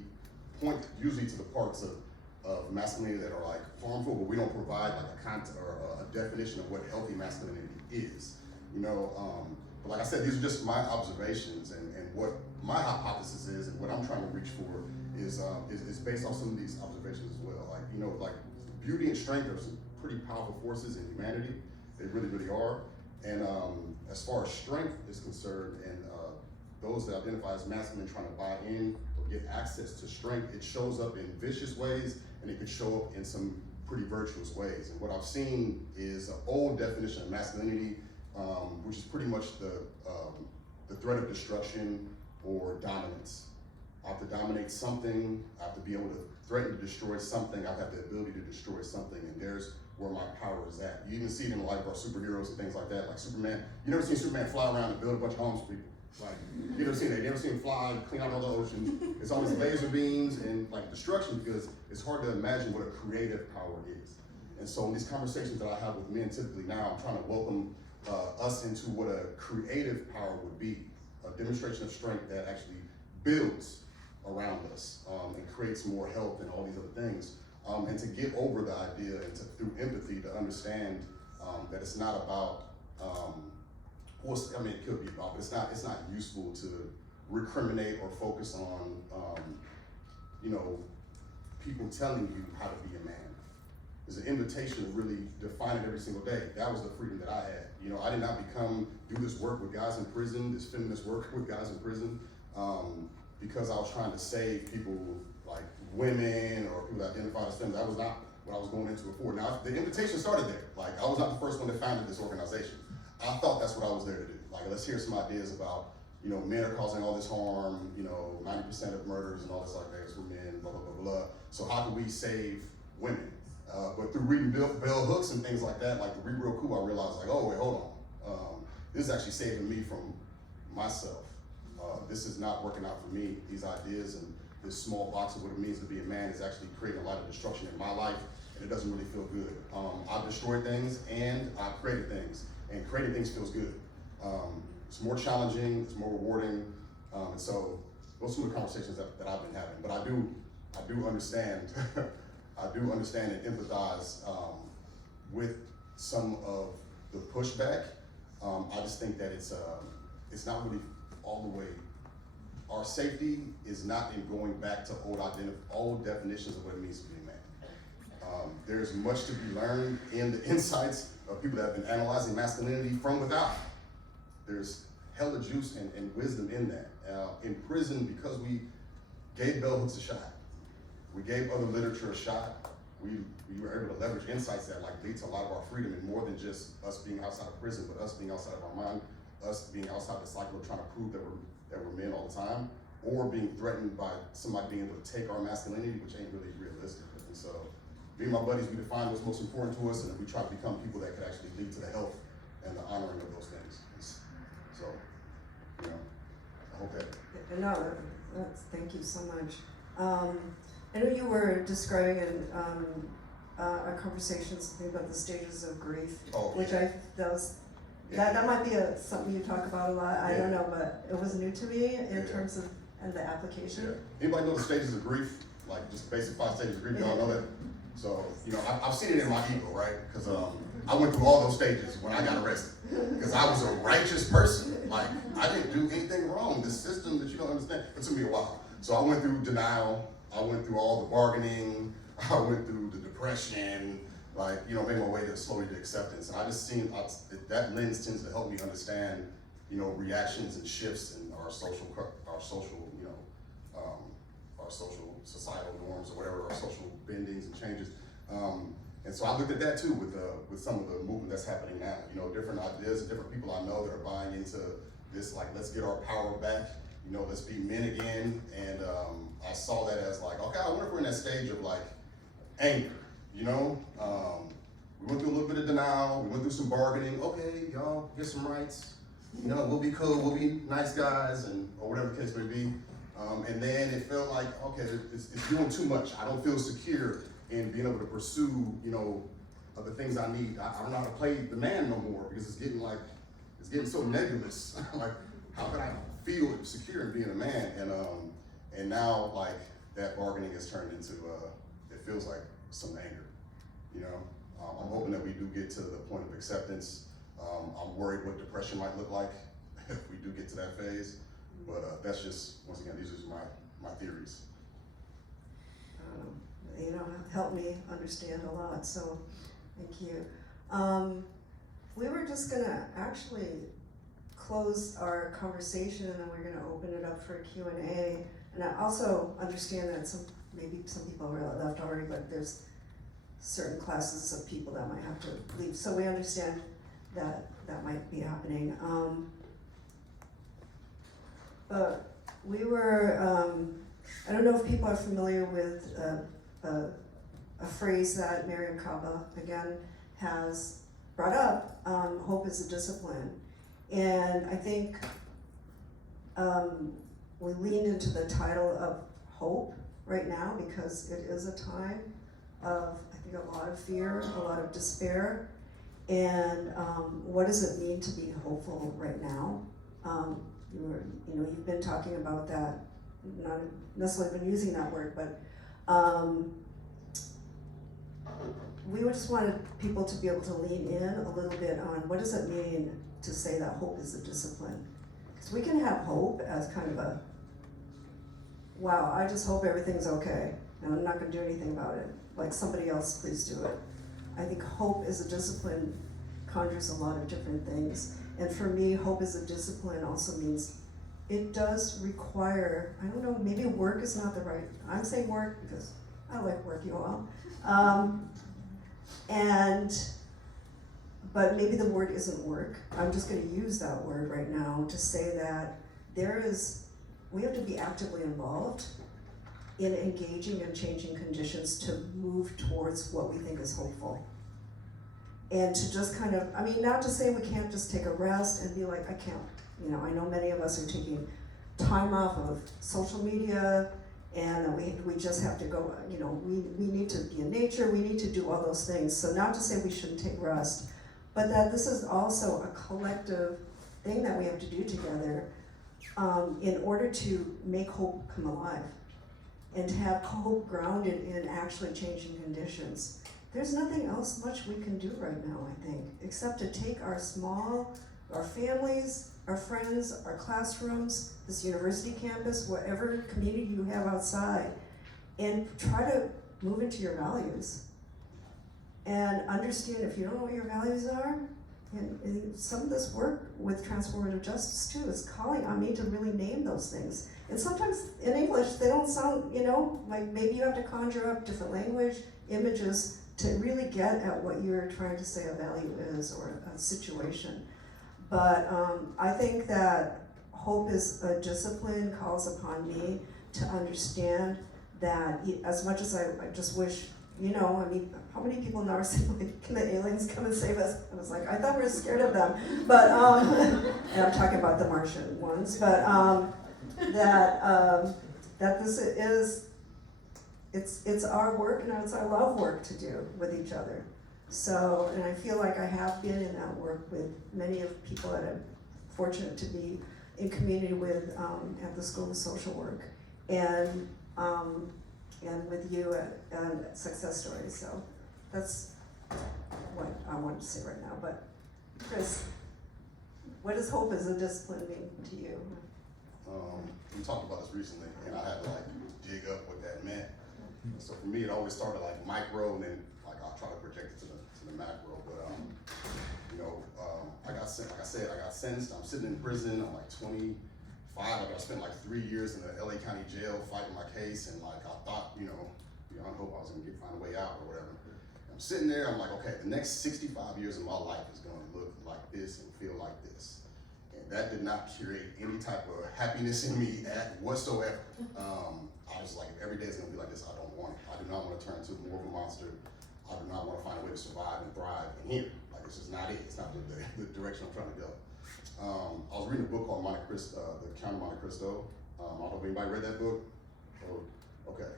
point usually to the parts of masculinity that are like harmful, but we don't provide like a content or a definition of what healthy masculinity is. But like I said, these are just my observations, and what my hypothesis is, and what I'm trying to reach for is based on some of these observations as well. Like beauty and strength are some pretty powerful forces in humanity. They really, really are. And as far as strength is concerned, and those that identify as masculine trying to buy in or get access to strength, it shows up in vicious ways, and it could show up in some pretty virtuous ways. And what I've seen is an old definition of masculinity, which is pretty much the threat of destruction or dominance. I have to dominate something, I have to be able to threaten to destroy something, I have the ability to destroy something, and there's where my power is at. You even see it in the life of our superheroes and things like that, like Superman. You never seen Superman fly around and build a bunch of homes for people. Like, you never seen that. You never seen him fly, clean out all the oceans. It's always laser beams and like destruction, because it's hard to imagine what a creative power is. And so in these conversations that I have with men typically now, I'm trying to welcome us into what a creative power would be, a demonstration of strength that actually builds around us and creates more health and all these other things. And to get over the idea and through empathy to understand that it's not about, it could be about, but it's not useful to recriminate or focus on, people telling you how to be a man. There's an invitation to really define it every single day. That was the freedom that I had. I did not do this work with guys in prison, this feminist work with guys in prison, because I was trying to save people like women or people that identified as feminine. That was not what I was going into before. Now, the invitation started there. Like, I was not the first one that founded this organization. I thought that's what I was there to do. Like, let's hear some ideas about, men are causing all this harm, 90% of murders and all this like that is for men, blah, blah, blah, blah. So how can we save women? But through reading bell hooks and things like that, like the Read Real Cool, I realized like, oh, wait, hold on. This is actually saving me from myself. This is not working out for me. These ideas and this small box of what it means to be a man is actually creating a lot of destruction in my life, and it doesn't really feel good. I've destroyed things and I've created things, and creating things feels good. It's more challenging, it's more rewarding, and so those are some of the conversations that I've been having. But I do understand, I do understand and empathize with some of the pushback. I just think that it's not really all the way. Our safety is not in going back to old definitions of what it means to be a man. There's much to be learned in the insights of people that have been analyzing masculinity from without. There's hella juice and wisdom in that. In prison, because we gave bell hooks a shot, we gave other literature a shot, we were able to leverage insights that like lead to a lot of our freedom, and more than just us being outside of prison, but us being outside of our mind, us being outside the cycle of trying to prove that we're men all the time, or being threatened by somebody being able to take our masculinity, which ain't really realistic. And so, me and my buddies, we define what's most important to us, and we try to become people that could actually lead to the health and the honoring of those things. So, I hope that. No, thank you so much. I know you were describing in our conversation something about the stages of grief, which that might be something you talk about a lot. I don't know, but it was new to me in terms of and the application. Yeah. Anybody know the stages of grief? Like just basic 5 stages of grief, y'all know that? So, I've seen it in my ego, right? Because I went through all those stages when I got arrested. Because I was a righteous person. Like, I didn't do anything wrong. The system that you don't understand, it took me a while. So I went through denial, I went through all the bargaining, I went through the depression, made my way slowly to acceptance. And I just seen that lens tends to help me understand, reactions and shifts in our social, societal norms or whatever, our social bendings and changes. And so I looked at that too with some of the movement that's happening now. Different ideas and different people I know that are buying into this, like, let's get our power back. Let's be men again. And I saw that as like, okay, I wonder if we're in that stage of like anger. We went through a little bit of denial. We went through some bargaining. Okay, y'all get some rights. We'll be cool. We'll be nice guys, or whatever the case may be. And then it felt like, okay, it's doing too much. I don't feel secure in being able to pursue, the things I need. I don't know how to play the man no more because it's getting so nebulous. Like, how can I feel secure in being a man? And now, like, that bargaining has turned into, it feels like some anger. I'm hoping that we do get to the point of acceptance I'm worried what depression might look like if we do get to that phase. But that's just, once again, these are my theories. You know, helped me understand a lot, so thank you. We were just gonna actually close our conversation and then we're gonna open it up for a Q&A. And I also understand that maybe some people are left already, but there's certain classes of people that might have to leave. So we understand that that might be happening. But we were, I don't know if people are familiar with a phrase that Miriam Kaba, again, has brought up, hope is a discipline. And I think we leaned into the title of hope right now because it is a time of, I think, a lot of fear, a lot of despair. And what does it mean to be hopeful right now? You've been talking about that, not necessarily been using that word, but we just wanted people to be able to lean in a little bit on what does it mean to say that hope is a discipline. Because we can have hope as kind of a, wow, I just hope everything's okay, and I'm not gonna do anything about it. Like somebody else, please do it. I think hope as a discipline conjures a lot of different things. And for me, hope as a discipline also means it does require, I don't know, maybe work is not the right, I'm saying work because I like work, you all. But maybe the word isn't work. I'm just gonna use that word right now to say that we have to be actively involved in engaging and changing conditions to move towards what we think is hopeful. And to just kind of, I mean, not to say we can't just take a rest and be like, I can't, I know many of us are taking time off of social media and we just have to go, we need to be in nature, we need to do all those things. So not to say we shouldn't take rest, but that this is also a collective thing that we have to do together in order to make hope come alive and to have hope grounded in actually changing conditions. There's nothing else much we can do right now, I think, except to take our families, our friends, our classrooms, this university campus, whatever community you have outside, and try to move into your values. And understand if you don't know what your values are, and some of this work with transformative justice too is calling on me to really name those things. And sometimes in English they don't sound, like maybe you have to conjure up different language, images to really get at what you're trying to say a value is or a situation. But I think that hope is a discipline, calls upon me to understand that as much as I just wish, how many people now are saying, like, can the aliens come and save us? I was like, I thought we were scared of them. But, and I'm talking about the Martian ones, but that this is, it's our work and it's our love work to do with each other. So, and I feel like I have been in that work with many of people that I'm fortunate to be in community with at the School of Social Work. And with you at Success Stories. So that's what I wanted to say right now. But Chris, what does hope as a discipline mean to you? We talked about this recently, and I had to dig up what that meant. So for me, it always started micro, and then I'll try to project it to the macro. But I got sentenced. I'm sitting in prison. I'm 25. I spent 3 years in the LA County jail fighting my case, and I thought, beyond hope I was gonna find a way out or whatever. I'm sitting there, I'm like, okay, the next 65 years of my life is gonna look like this and feel like this. And that did not create any type of happiness in me whatsoever. I was like, if every day is gonna be like this, I don't want it. I do not want to turn into more of a monster. I do not want to find a way to survive and thrive in here. This is not it. It's not the direction I'm trying to go. I was reading a book called Monte Cristo, The Count of Monte Cristo. I don't know if anybody read that book. Oh, okay.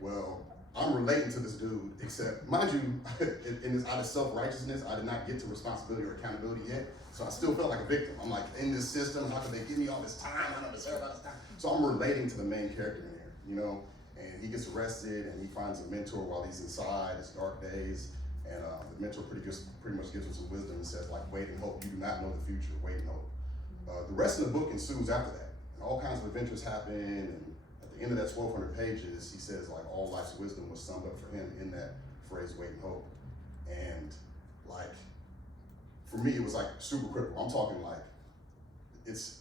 Well, I'm relating to this dude, except, mind you, in this out of self-righteousness, I did not get to responsibility or accountability yet. So I still felt like a victim. I'm in this system, how could they give me all this time? I don't deserve all this time. So I'm relating to the main character in here, and he gets arrested and he finds a mentor while he's inside his dark days. And the mentor pretty much gives him some wisdom and says, like, wait and hope. You do not know the future, wait and hope. The rest of the book ensues after that. And all kinds of adventures happen, and at the end of that 1,200 pages, he says, like, all life's wisdom was summed up for him in that phrase, wait and hope. And, like, for me, it was, like, super critical. I'm talking, like, it's,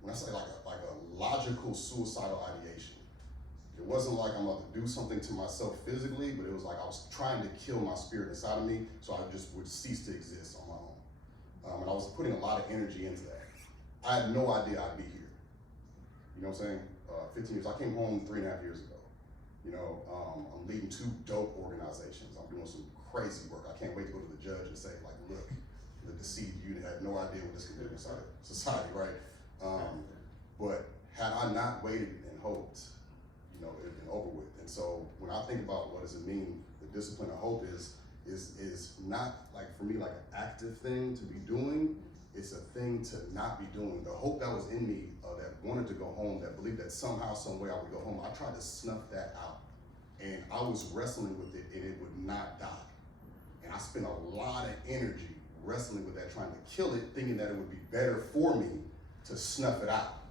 when I say, like a logical suicidal ideation. It wasn't like I'm about to do something to myself physically, but it was like I was trying to kill my spirit inside of me so I just would cease to exist on my own. And I was putting a lot of energy into that. I had no idea I'd be here. You know what I'm saying? 15 years, I came home 3.5 years ago. You know, I'm leading 2 dope organizations. I'm doing some crazy work. I can't wait to go to the judge and say, like, look, the deceived unit had no idea what this could do inside society, right? But had I not waited and hoped, you know, it had been over with. And so when I think about what does it mean, the discipline of hope is not, like, for me, like an active thing to be doing. It's a thing to not be doing. The hope that was in me that wanted to go home, that believed that somehow, some way I would go home, I tried to snuff that out. And I was wrestling with it, and it would not die. And I spent a lot of energy wrestling with that, trying to kill it, thinking that it would be better for me to snuff it out.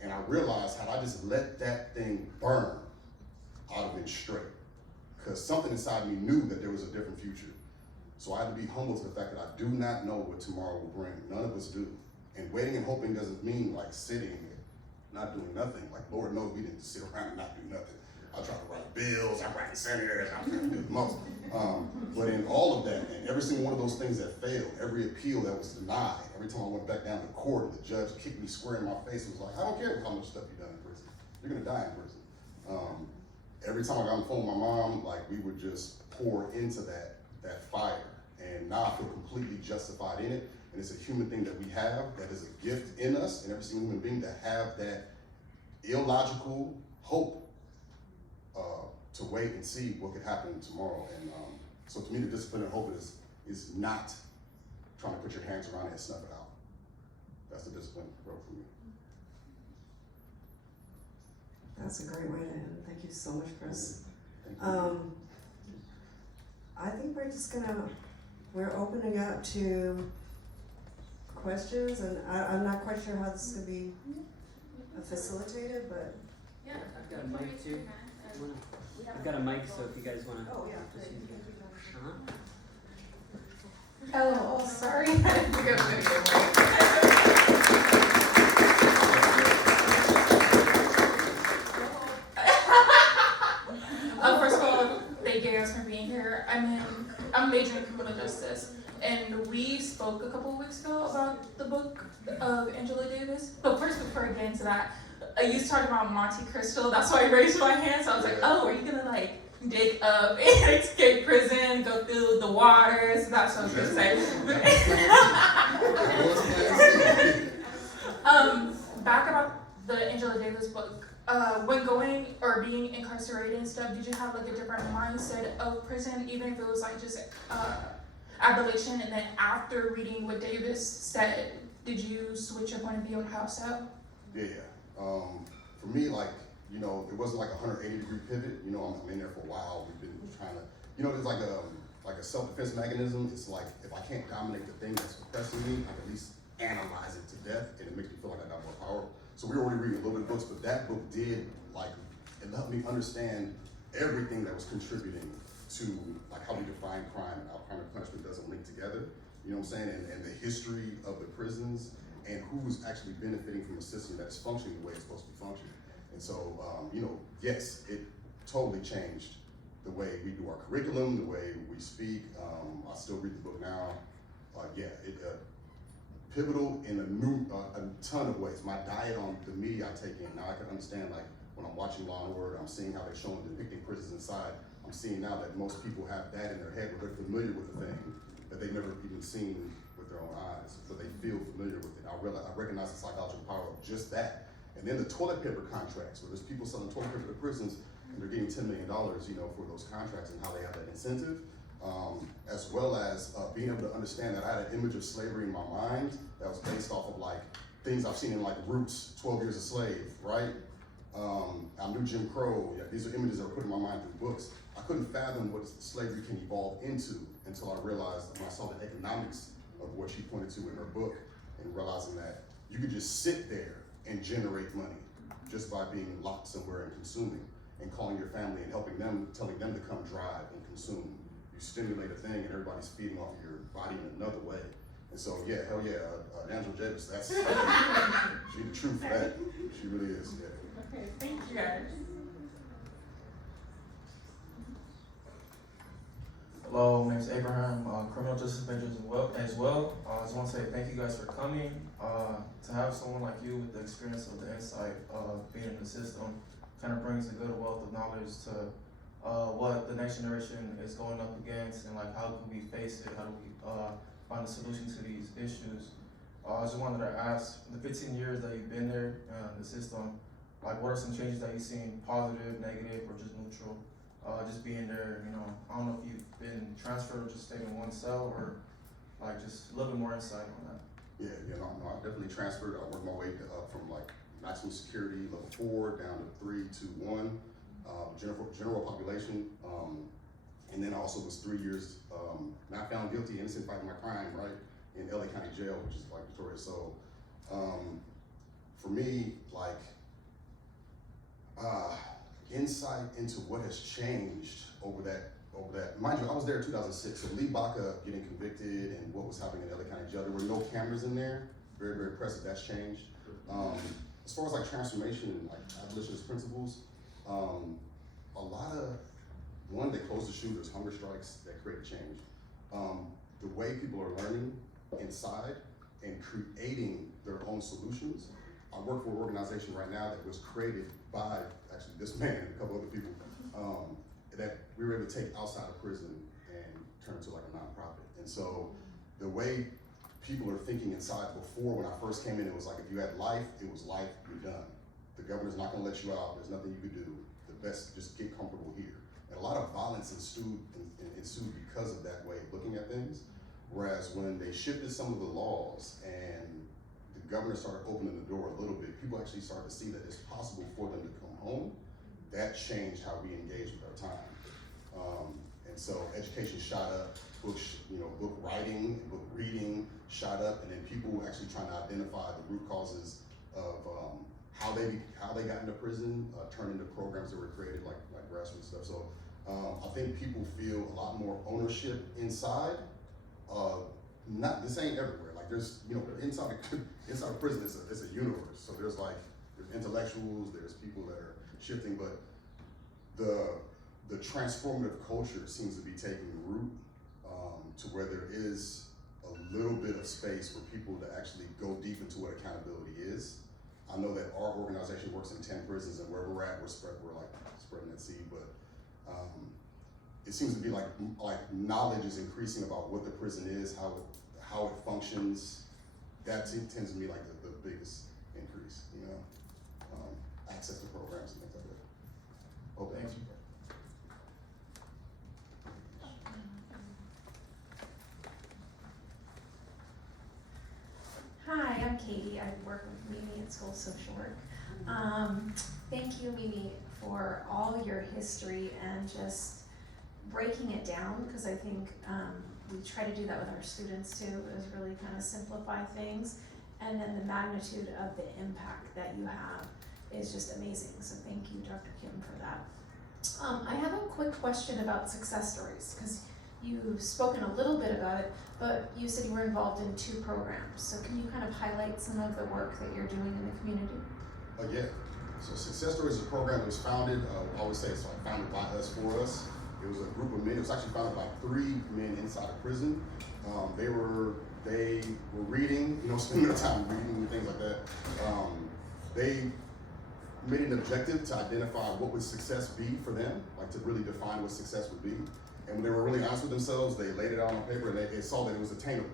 And I realized had I just let that thing burn, I'd have been straight. Because something inside me knew that there was a different future. So I had to be humble to the fact that I do not know what tomorrow will bring. None of us do. And waiting and hoping doesn't mean like sitting and not doing nothing. Like, Lord knows we didn't sit around and not do nothing. I try to write bills, I'm writing senators, I'm trying to do the most. But in all of that, and every single one of those things that failed, every appeal that was denied, every time I went back down to court and the judge kicked me square in my face and was like, I don't care how much stuff you've done in prison. You're gonna die in prison. Every time I got on the phone with my mom, like, we would just pour into that fire. And now I feel completely justified in it. And it's a human thing that we have, that is a gift in us, and every single human being to have that illogical hope to wait and see what could happen tomorrow. And so to me, the discipline of hope is not trying to put your hands around it and snuff it out. That's the discipline for me. That's a great way to end. Thank you so much, Chris. Thank you. I think we're opening up to questions, and I'm not quite sure how this is gonna be facilitated, but. Yeah. I've got a mic too. I've got a mic, so if you guys wanna. Oh, yeah. just use it. Oh, sorry. First of all, thank you guys for being here. I'm majoring in criminal justice, and we spoke a couple of weeks ago about the book of Angela Davis. But first, before I get into that, you talked about Monte Cristo. That's why I raised my hand. So I was like, oh, are you gonna like dig up and escape prison, go through the waters? That's what I was gonna say. Back about the Angela Davis book. When going or being incarcerated and stuff, did you have like a different mindset of prison, even if it was like just abolition? And then after reading what Davis said, did you switch your point of view on how so? Yeah. For me, like, you know, it wasn't like a 180-degree pivot. You know, I'm in there for a while. We've been trying to, you know, there's like a self-defense mechanism. It's like, if I can't dominate the thing that's oppressing me, I can at least analyze it to death, and it makes me feel like I got more power. So we were already reading a little bit of books, but that book did, like, it helped me understand everything that was contributing to, like, how we define crime and how crime and punishment doesn't link together. You know what I'm saying? And the history of the prisons and who's actually benefiting from a system that's functioning the way it's supposed to be functioning. And so, you know, yes, it totally changed the way we do our curriculum, the way we speak. I still read the book now. Pivotal in a ton of ways. My diet on the media I take in, now I can understand, like, when I'm watching Law and Order, I'm seeing how they're showing, depicting prisons inside. I'm seeing now that most people have that in their head where they're familiar with the thing that they've never even seen with their own eyes, but they feel familiar with it. I recognize the psychological power of just that. And then the toilet paper contracts, where there's people selling toilet paper to prisons and they're getting $10 million, you know, for those contracts, and how they have that incentive. As well as being able to understand that I had an image of slavery in my mind that was based off of like things I've seen in like Roots, 12 Years a Slave, right? I knew Jim Crow. Yeah, these are images that were put in my mind through books. I couldn't fathom what slavery can evolve into until I realized when I saw the economics of what she pointed to in her book, and realizing that you could just sit there and generate money just by being locked somewhere and consuming, and calling your family and helping them, telling them to come drive and consume. You stimulate a thing and everybody's feeding off of your body in another way. And so, yeah, hell yeah, Angela Davis, that's, she's the truth for that. She really is, yeah. Okay, thank you guys. Hello, my name is Abraham, criminal justice major as well. I just want to say thank you guys for coming. To have someone like you with the experience of the insight of being in the system kind of brings a good wealth of knowledge to what the next generation is going up against, and like how can we face it, how do we find a solution to these issues. I just wanted to ask, the 15 years that you've been there in the system, like what are some changes that you've seen, positive, negative, or just neutral? Just being there, you know, I don't know if you've been transferred or just stayed in one cell, or like just a little bit more insight on that. Yeah, no, I definitely transferred. I worked my way up from like maximum security level 4 down to 3, 2, 1, general population, and then I also was 3 years not found guilty, innocent fighting my crime, right, in LA County Jail, which is like Victoria. So for me, like insight into what has changed over that. Mind you, I was there in 2006, so Lee Baca getting convicted and what was happening in LA County Jail, there were no cameras in there. Very, very impressive, that's changed. As far as like transformation and like abolitionist principles, a lot of, one, they closed the shooters, hunger strikes, that created change. The way people are learning inside and creating their own solutions. I work for an organization right now that was created by actually this man and a couple other people, that we were able to take outside of prison and turn it to like a nonprofit. And so the way people are thinking inside before, when I first came in, it was like if you had life, it was life, you're done. The governor's not gonna let you out, there's nothing you could do. The best, just get comfortable here. And a lot of violence ensued because of that way of looking at things. Whereas when they shifted some of the laws and the governor started opening the door a little bit, people actually started to see that it's possible for them to come home. That changed how we engage with our time. And so education shot up, book writing, book reading shot up, and then people actually trying to identify the root causes of how they got into prison, turned into programs that were created like grassroots stuff. So I think people feel a lot more ownership inside. This ain't everywhere. Like there's, inside of prison is a universe. So there's intellectuals, there's people that are shifting, but the transformative culture seems to be taking root to where there is a little bit of space for people to actually go deep into what accountability is. I know that our organization works in 10 prisons, and where we're at, we're spreading that seed, but it seems to be like knowledge is increasing about what the prison is, how it functions. That tends to be like the biggest increase, access to programs and things like that. Oh, thank you. Hi, I'm Katie. I work with Mimi at School of Social Work. Thank you, Mimi, for all your history and just breaking it down, because I think we try to do that with our students too, is really kind of simplify things. And then the magnitude of the impact that you have is just amazing. So thank you, Dr. Kim, for that. I have a quick question about success stories, because you've spoken a little bit about it, but you said you were involved in 2 programs. So can you kind of highlight some of the work that you're doing in the community? Yeah. So Success Stories is a program that was founded, I always say it's like founded by us, for us. It was a group of men. It was actually founded by 3 men inside of prison. They were reading, spending their time reading and things like that. They made an objective to identify what would success be for them, like to really define what success would be. And when they were really honest with themselves, they laid it out on paper, and they saw that it was attainable.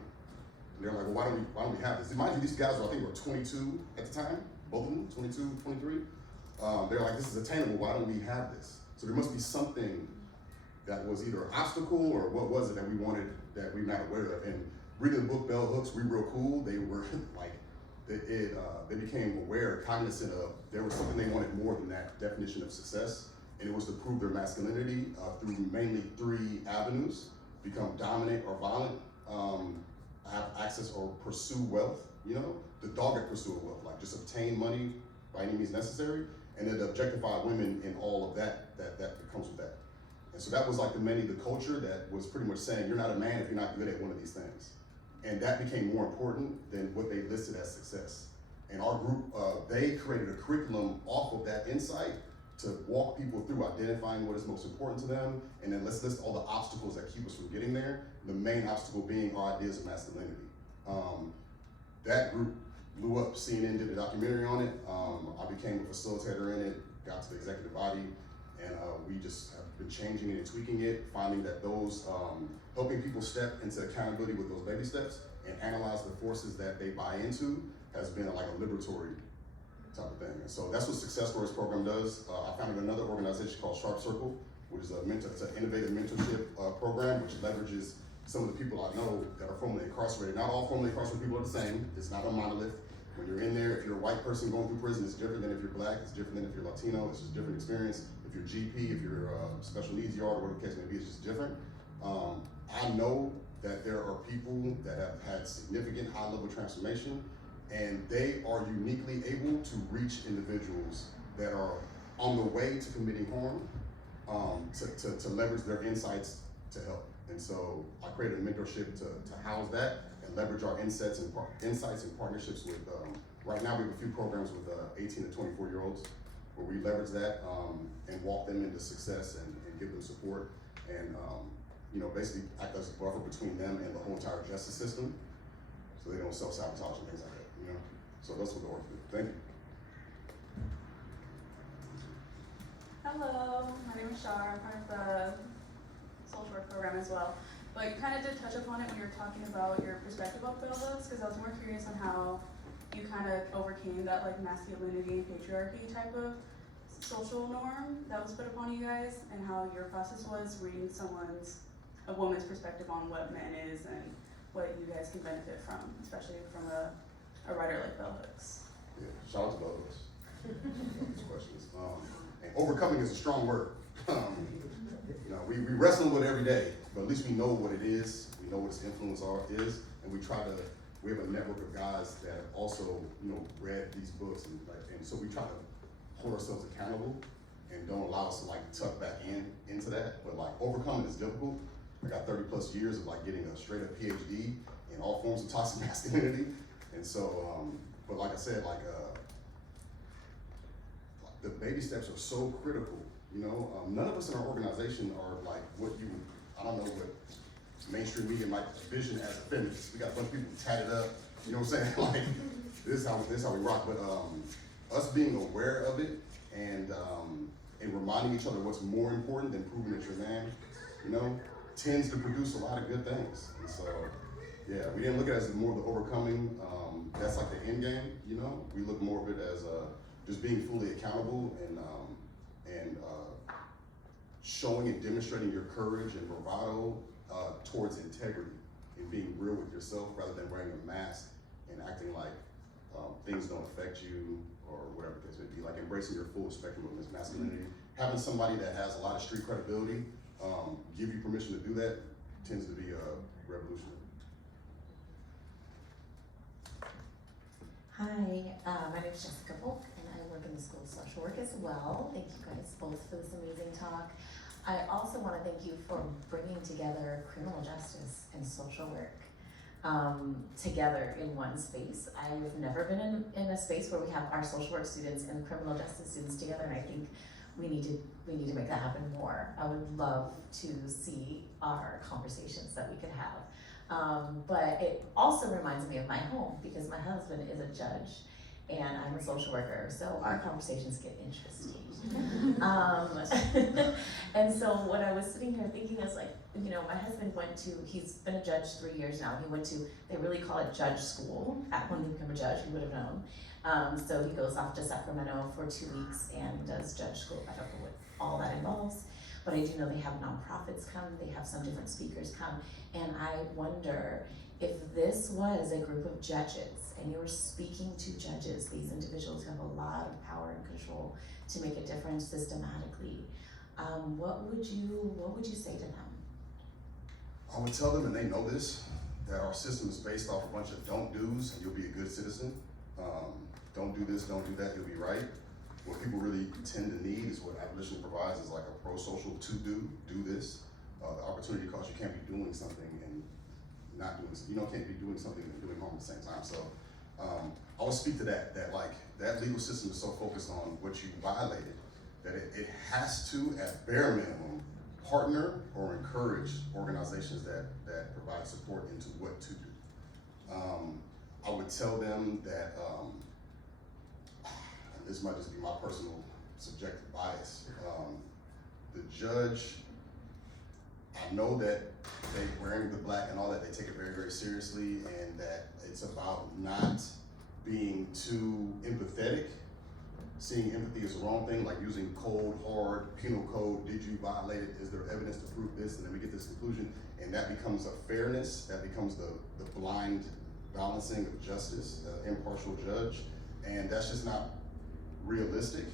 And they're like, well, why don't we have this? Mind you, these guys were 22 at the time, both of them, 22, 23. They're like, this is attainable, why don't we have this? So there must be something that was either an obstacle or what was it that we wanted that we're not aware of. And reading the book Bell Hooks, We Real Cool, they were like they became aware, cognizant of there was something they wanted more than that definition of success, and it was to prove their masculinity through mainly 3 avenues: become dominant or violent, have access or pursue wealth, you know, the dogged pursuit of wealth, like just obtain money by any means necessary, and then objectify women in all of that comes with that. And so that was like the culture that was pretty much saying, you're not a man if you're not good at one of these things. And that became more important than what they listed as success. And our group, they created a curriculum off of that insight to walk people through identifying what is most important to them, and then let's list all the obstacles that keep us from getting there, the main obstacle being our ideas of masculinity. That group blew up. CNN did a documentary on it. I became a facilitator in it, got to the executive body, and we just have been changing it and tweaking it, finding that those, helping people step into accountability with those baby steps and analyze the forces that they buy into has been like a liberatory type of thing. And so that's what Success Stories program does. I founded another organization called Sharp Circle, which is it's an innovative mentorship program, which leverages some of the people I know that are formerly incarcerated. Not all formerly incarcerated people are the same. It's not a monolith. When you're in there, if you're a white person going through prison, it's different than if you're black, it's different than if you're Latino, it's just a different experience. If you're GP, if you're a special needs yard, or whatever the case may be, it's just different. I know that there are people that have had significant high-level transformation, and they are uniquely able to reach individuals that are on the way to committing harm, to leverage their insights to help. And so I created a mentorship to house that and leverage our insights and partnerships with, right now we have a few programs with 18 to 24-year-olds where we leverage that and walk them into success and give them support and you know, basically act as a buffer between them and the whole entire justice system so they don't self-sabotage and things like that, you know? So that's what the org do. Thank you. Hello, my name is Shar. I'm part of the social work program as well. But you kind of did touch upon it when you were talking about your perspective of bell hooks, because I was more curious on how you kind of overcame that like masculinity and patriarchy type of social norm that was put upon you guys, and how your process was reading a woman's perspective on what man is and what you guys can benefit from, especially from a writer like bell hooks. Yeah, shout out to bell hooks. These questions. And overcoming is a strong word. You know, we wrestle with it every day, but at least we know what it is. We know what its influence is, and we have a network of guys that have also, you know, read these books, and so we try to hold ourselves accountable and don't allow us to like tuck back into that. But like overcoming is difficult. I got 30 plus years of like getting a straight up PhD in all forms of toxic masculinity, and so, but like I said, like the baby steps are so critical. You know, none of us in our organization are like what I don't know what mainstream media might envision as a feminist. We got a bunch of people tatted up, you know what I'm saying? Like, this is how we rock. But us being aware of it and reminding each other what's more important than proving that you're a man, you know, tends to produce a lot of good things. And so, yeah, we didn't look at it as more the overcoming, that's like the end game, you know? We look more of it as just being fully accountable and showing and demonstrating your courage and bravado towards integrity and being real with yourself rather than wearing a mask and acting like things don't affect you or whatever the case may be, like embracing your full spectrum of masculinity. Having somebody that has a lot of street credibility give you permission to do that tends to be revolutionary. Hi, my name is Jessica Volk, and I work in the School of Social Work as well. Thank you guys both for this amazing talk. I also want to thank you for bringing together criminal justice and social work together in one space. I've never been in a space where we have our social work students and criminal justice students together, and I think we need to make that happen more. I would love to see our conversations that we could have. But it also reminds me of my home because my husband is a judge and I'm a social worker, so our conversations get interesting. And so what I was sitting here thinking is like, you know, my husband he's been a judge 3 years now. He went to, they really call it judge school. When he became a judge, he would have known. So he goes off to Sacramento for 2 weeks and does judge school. I don't know what all that involves, but I do know they have nonprofits come, they have some different speakers come, and I wonder If this was a group of judges and you were speaking to judges, these individuals who have a lot of power and control to make a difference systematically, what would you say to them? I would tell them, and they know this, that our system is based off a bunch of don't do's and you'll be a good citizen. Don't do this, don't do that, you'll be right. What people really tend to need is what abolition provides, is like a pro-social to do this. The opportunity cost, you can't be doing something and not doing, can't be doing something and doing harm at the same time. So I would speak to that like that legal system is so focused on what you violated that it has to, at bare minimum, partner or encourage organizations that provide support into what to do. I would tell them that, and this might just be my personal subjective bias, the judge, I know that they wearing the black and all that, they take it very, very seriously, and that it's about not being too empathetic. Seeing empathy as the wrong thing, like using cold, hard penal code. Did you violate it? Is there evidence to prove this? And then we get this conclusion, and that becomes a fairness. That becomes the blind balancing of justice, impartial judge, and that's just not realistic.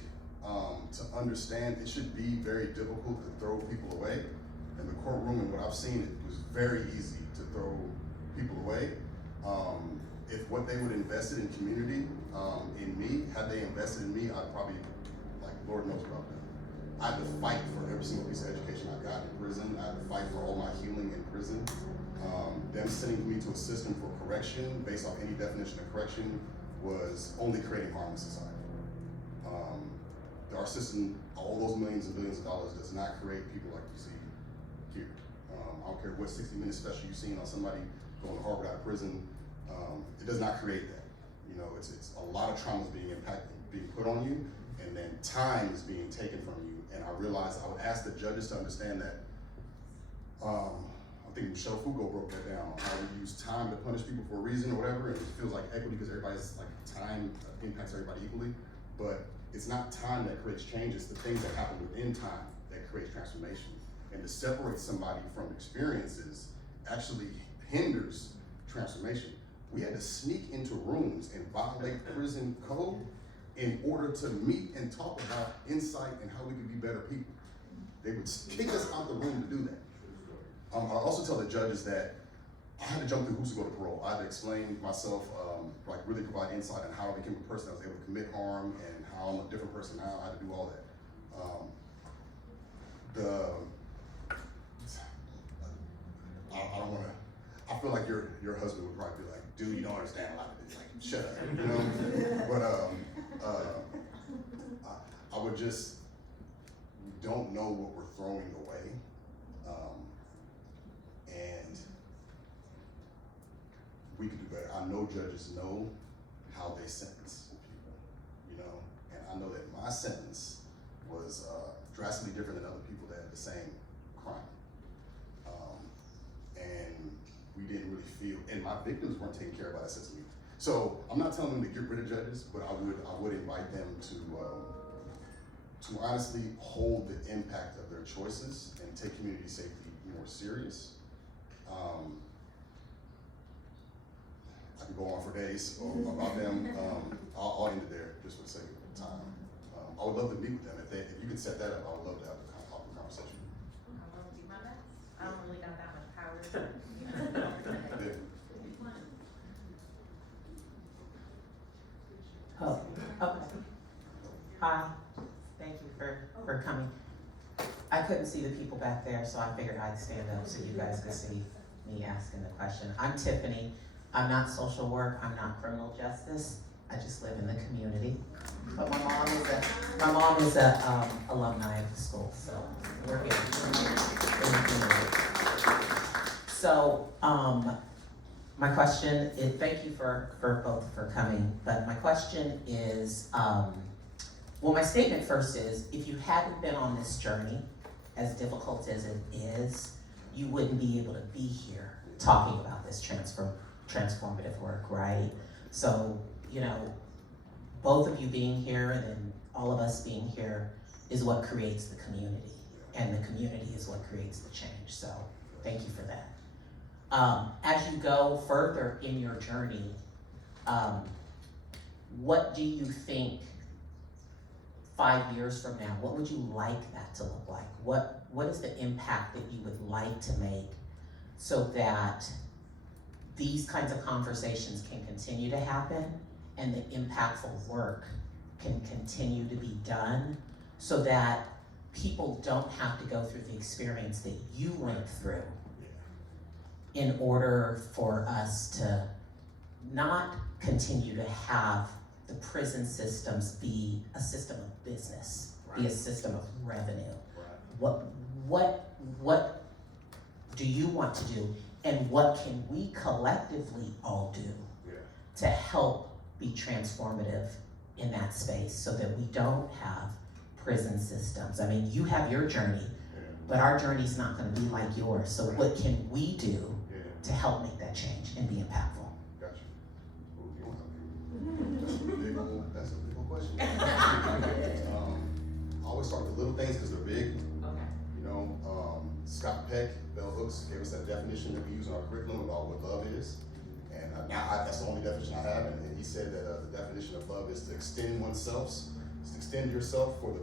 To understand, it should be very difficult to throw people away. In the courtroom, and what I've seen, it was very easy to throw people away. If what they would invest in community, in me, had they invested in me, I'd probably, like, Lord knows what I've done. I had to fight for every single piece of education I got in prison. I had to fight for all my healing in prison. Them sending me to a system for correction, based off any definition of correction, was only creating harm in society. Our system, all those millions and billions of dollars, does not create people like you see here. I don't care what 60 Minutes special you've seen on somebody going to Harvard out of prison. It does not create that. It's a lot of trauma is being put on you, and then time is being taken from you. And I realized I would ask the judges to understand that. I think Michelle Foucault broke that down on how we use time to punish people for a reason or whatever, and it feels like equity because everybody's like time impacts everybody equally, but it's not time that creates change, it's the things that happen within time that creates transformation. And to separate somebody from experiences actually hinders transformation. We had to sneak into rooms and violate prison code in order to meet and talk about insight and how we could be better people. They would kick us out the room to do that. I also tell the judges that I had to jump through hoops to go to parole. I had to explain myself, like really provide insight on how I became a person that was able to commit harm and how I'm a different person now. I had to do all that. I don't want to. I feel like your husband would probably be like, "Dude, you don't understand a lot of this. Like, shut up," But I would just, we don't know what we're throwing away, and we could do better. I know judges know how they sentence people, and I know that my sentence was drastically different than other people that had the same crime. And we didn't really feel, and my victims weren't taken care of by that system either. So I'm not telling them to get rid of judges, but I would invite them to honestly hold the impact of their choices and take community safety more serious. I can go on for days about them. I'll end it there just for the sake of time. I would love to meet with them. If you could set that up, I would love to have a conversation. I'll do my best. I don't really got that much power. Yeah. Oh, okay. Hi, thank you for coming. I couldn't see the people back there, so I figured I'd stand up so you guys could see me asking the question. I'm Tiffany. I'm not social work, I'm not criminal justice. I just live in the community. But my mom is a alumni of the school, so we're here in the community. So, my question is, thank you for both for coming, but my question is, well, my statement first is, if you hadn't been on this journey, as difficult as it is, you wouldn't be able to be here talking about this transformative work, right? So, both of you being here and then all of us being here is what creates the community, and the community is what creates the change, so thank you for that. As you go further in your journey, what do you think 5 years from now, what would you like that to look like? What is the impact that you would like to make so that these kinds of conversations can continue to happen and the impactful work can continue to be done so that people don't have to go through the experience that you went through in order for us to not continue to have the prison systems be a system of business, be a system of revenue. What do you want to do, and what can we collectively all do to help be transformative in that space so that we don't have prison systems? I mean, you have your journey, but our journey's not gonna be like yours. So what can we do to help make that change and be impactful? Gotcha. That's a big old question. I always start with little things because they're big. Okay. You know, Scott Peck, Bell Hooks, gave us that definition that we use in our curriculum about what love is. And that's the only definition I have. And he said that the definition of love is to extend oneself, to extend yourself for the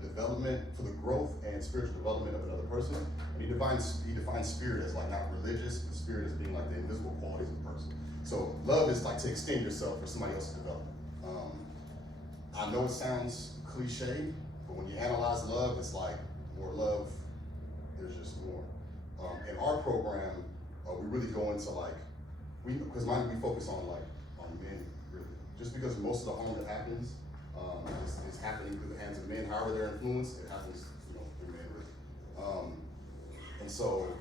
development, for the growth and spiritual development of another person. And he defines spirit as like not religious, but spirit as being like the invisible qualities of a person. So love is like to extend yourself for somebody else's development. I know it sounds cliche, but when you analyze love, it's like more love, there's just more. In our program, we really go into like, because we focus on men, really. Just because most of the harm that happens is happening through the hands of men, however they're influenced, it happens, through men, really. And so,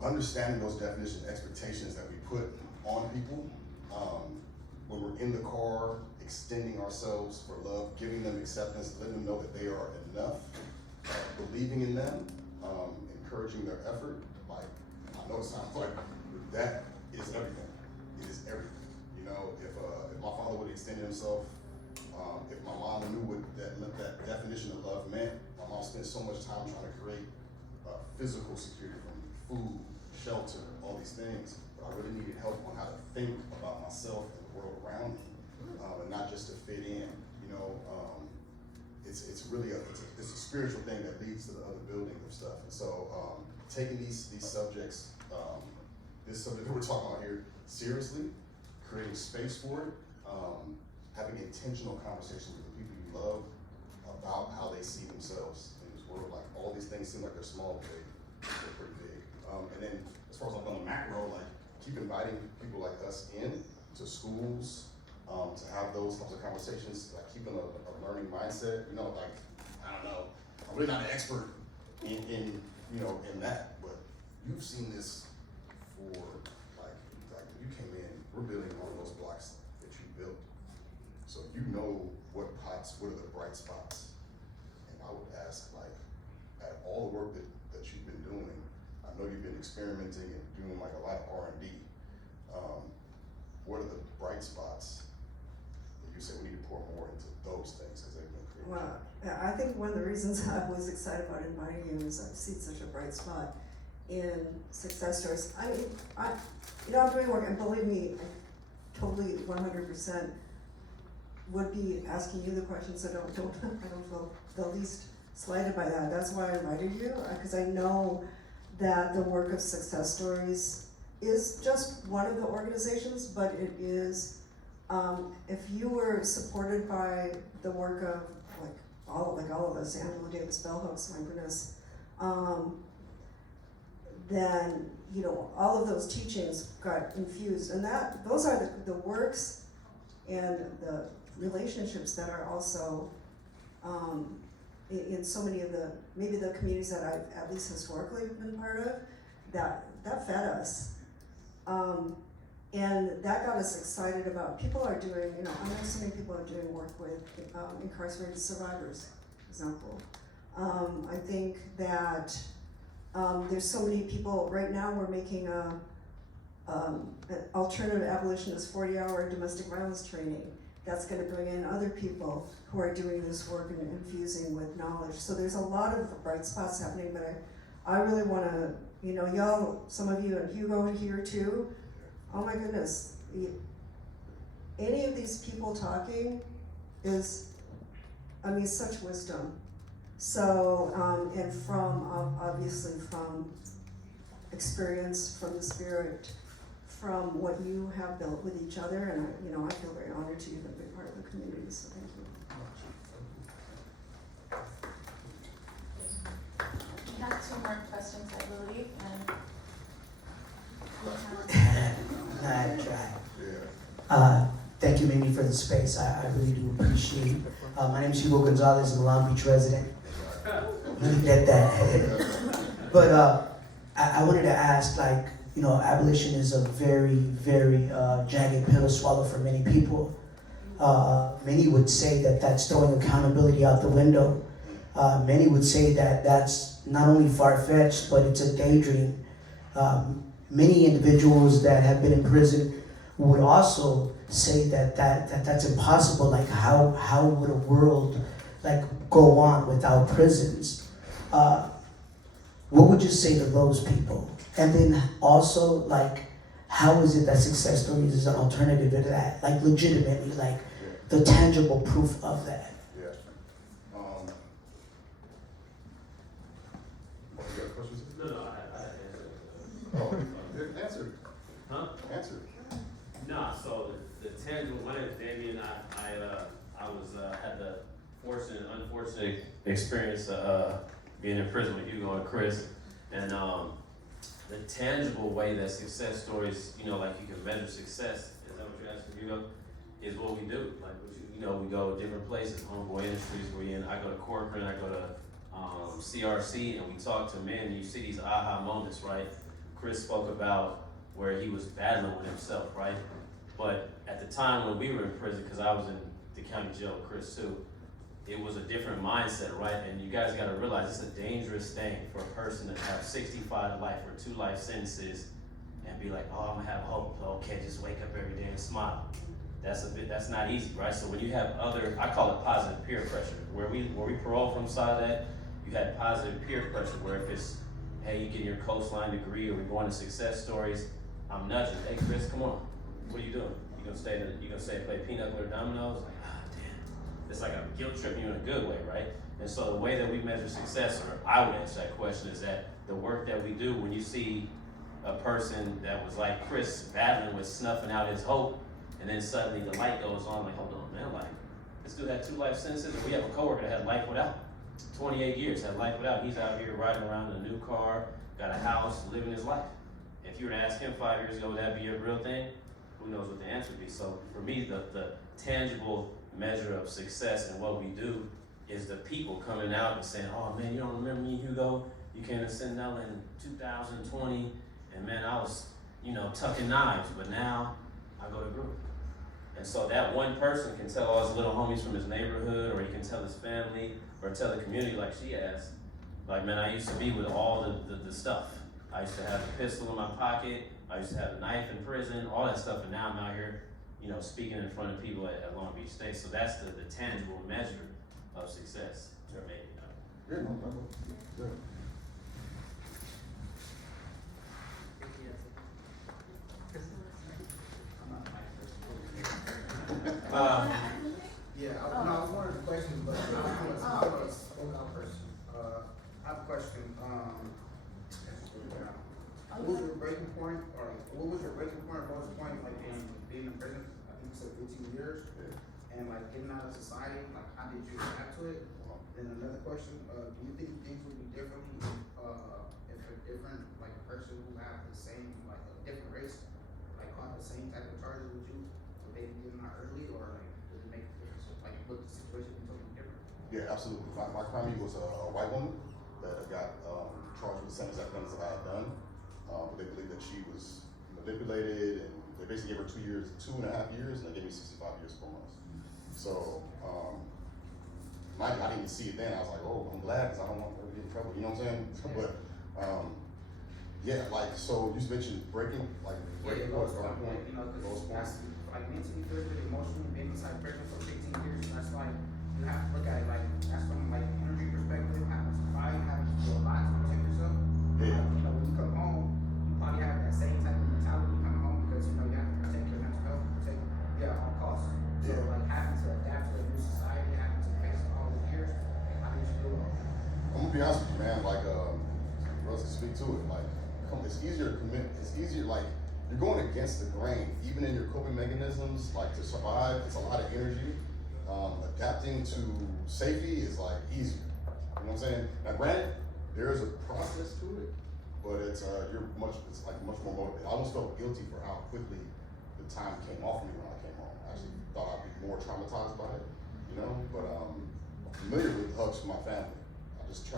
understanding those definitions, expectations that we put on people, when we're in the car, extending ourselves for love, giving them acceptance, letting them know that they are enough, believing in them, encouraging their effort. Like, I know it sounds like that is everything. It is everything. If my father would have extended himself, if my mom knew what that definition of love meant, my mom spent so much time trying to create physical security from food, shelter, all these things. But I really needed help on how to think about myself and the world around me, and not just to fit in. It's really it's a spiritual thing that leads to the other building of stuff. And so taking these subjects, this subject that we're talking about here, seriously, creating space for it, having intentional conversations with the people you love about how they see themselves in this world. Like, all these things seem like they're small, but they're pretty big. And then as far as like on the macro, like keep inviting people like us in to schools, to have those types of conversations, like keeping a learning mindset. I don't know, I'm really not an expert in that, but you've seen this for like when you came in, we're building on those blocks that you built. So what are the bright spots? And I would ask, like, at all the work that you've been doing, I know you've been experimenting and doing like a lot of R&D. What are the bright spots that you say we need to pour more into those things as they've been created? Well, I think one of the reasons I was excited about inviting you is I've seen such a bright spot in success stories. I mean, I'm doing work, and believe me, I totally 100% would be asking you the questions, so I don't feel the least slighted by that. That's why I invited you, because I know that the work of success stories is just one of the organizations, but it is, if you were supported by the work of all of us, Angela Davis Bell Hooks, my goodness, then all of those teachings got infused, and those are the works and the relationships that are also in so many of maybe the communities that I've at least historically been part of, that fed us. And that got us excited about, people are doing, I know so many people are doing work with incarcerated survivors, for example. I think that there's so many people, right now we're making an alternative abolitionist 40-hour domestic violence training that's gonna bring in other people who are doing this work and infusing with knowledge. So there's a lot of bright spots happening, but I really wanna, You know, y'all, some of you, and Hugo here too, oh my goodness, any of these people talking is, I mean, such wisdom. So, and from, obviously from experience, from the spirit, from what you have built with each other, and I feel very honored to even be part of the community, so thank you. We have 2 more questions, I believe, and I try. Thank you, Mimi, for the space. I really do appreciate. My name is Hugo Gonzalez. I'm a Long Beach resident. Let me get that. But I wanted to ask, like, you know, abolition is a very, very jagged pill to swallow for many people. Many would say that that's throwing accountability out the window. Many would say that that's not only far-fetched, but it's a daydream. Many individuals that have been in prison would also say that's impossible. Like, how would a world like go on without prisons? What would you say to those people? And then also, like, how is it that success stories is an alternative to that? Like, legitimately, like, the tangible proof of that. Yeah. You got questions? No, I Oh, answer. Huh? Answer. Nah, so the tangible one is Damien. I was had the fortunate and unfortunate experience being in prison with Hugo and Chris, and the tangible way that success stories, you know, like you can measure success. Is that what you're asking, Hugo? Is what we do. Like, you know, we go different places, Homeboy Industries. I go to corporate. I go to CRC, and we talk to men. And you see these aha moments, right? Chris spoke about where he was battling with himself, right? But at the time when we were in prison, because I was in the county jail with Chris too, it was a different mindset, right? And you guys gotta realize it's a dangerous thing for a person to have 65 life or 2 life sentences and be like, oh, I'm gonna have hope. Okay, just wake up every day and smile. That's not easy, right? So when you have other, I call it positive peer pressure. Where we parole from SADAT, you had positive peer pressure where if it's, hey, you getting your coastline degree or we're going to success stories, I'm nudging. Hey, Chris, come on. What are you doing? You gonna stay and play pinochle or dominoes? Like, damn. It's like a guilt tripping you in a good way, right? And so the way that we measure success, or I would answer that question, is that the work that we do, when you see a person that was like Chris battling with snuffing out his hope, and then suddenly the light goes on, like, hold on, man, like, this dude had 2 life sentences, and we have a coworker that had life without. 28 years, had life without. He's out here riding around in a new car, got a house, living his life. If you were to ask him 5 years ago, would that be a real thing? Who knows what the answer would be? So for me, the tangible measure of success and what we do is the people coming out and saying, oh man, you don't remember me, Hugo? You came to Centinela in 2020, and man, I was, you know, tucking knives, but now I go to group. And so that one person can tell all his little homies from his neighborhood, or he can tell his family, or tell the community like she has. Like, man, I used to be with all the stuff. I used to have a pistol in my pocket. I used to have a knife in prison, all that stuff. And now I'm out here, you know, speaking in front of people at Long Beach State. So that's the tangible measure of success. Yeah, no problem. Yeah. I was one of the questions, but I'm a spoke out person. I have a question. What was your breaking point, or what was your breaking point, or what was the point, like, being in prison? I think you said 15 years, and like getting out of society, like how did you adapt to it? Then another question, do you think things would be differently if a different, like, person who have the same, like, a different race, like, caught the same type of charges with you, would they be getting out early, or like does it make a difference? Like, would the situation be totally different? Yeah, absolutely. My crime was a white woman that got charged with the same exact things that I had done. But they believed that she was manipulated, and they basically gave her 2 years, 2.5 years, and they gave me 65 years, 4 months. So, I didn't even see it then. I was like, oh, I'm glad, because I don't want her to get in trouble, you know what I'm saying? But, yeah, like, so you mentioned breaking point. You know, because that's, like, mentally, physically, emotionally, being inside prison for 15 years, that's like, you have to look at it like, that's from, like, an energy perspective, having to fight, having to do a lot to protect yourself. Yeah. You know, when you come home, be honest with you, man, like, Russ can speak to it, like, it's easier to commit, it's easier, like, you're going against the grain, even in your coping mechanisms, like, to survive, it's a lot of energy. Adapting to safety is, like, easier, you know what I'm saying? Now, granted, there is a process to it, but it's like much more motivated. I almost felt guilty for how quickly the time came off me when I came home. I actually thought I'd be more traumatized by it, you know, but I'm familiar with hugs from my family. I try to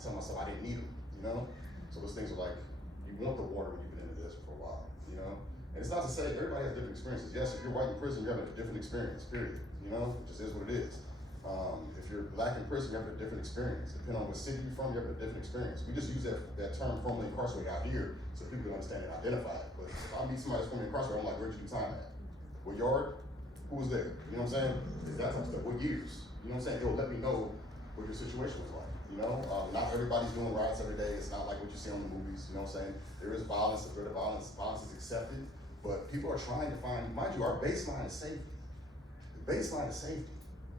tell myself I didn't need them, you know? So those things are like, you want the water when you've been into this for a while, you know? And it's not to say everybody has different experiences. Yes, if you're white in prison, you're having a different experience, period. You know, it just is what it is. If you're black in prison, you're having a different experience. Depending on what city you're from, you're having a different experience. We just use that term formerly incarcerated out here so people can understand and identify it. But if I meet somebody that's formerly incarcerated, I'm like, where'd you do time at? What yard? Who was there? You know what I'm saying? It's that type of stuff. What years? You know what I'm saying? It'll let me know what your situation was like. You know, not everybody's doing riots every day. It's not like what you see on the movies. You know what I'm saying? There is violence, the threat of violence. Violence is accepted, but people are trying to find. Mind you, our baseline is safety. The baseline is safety.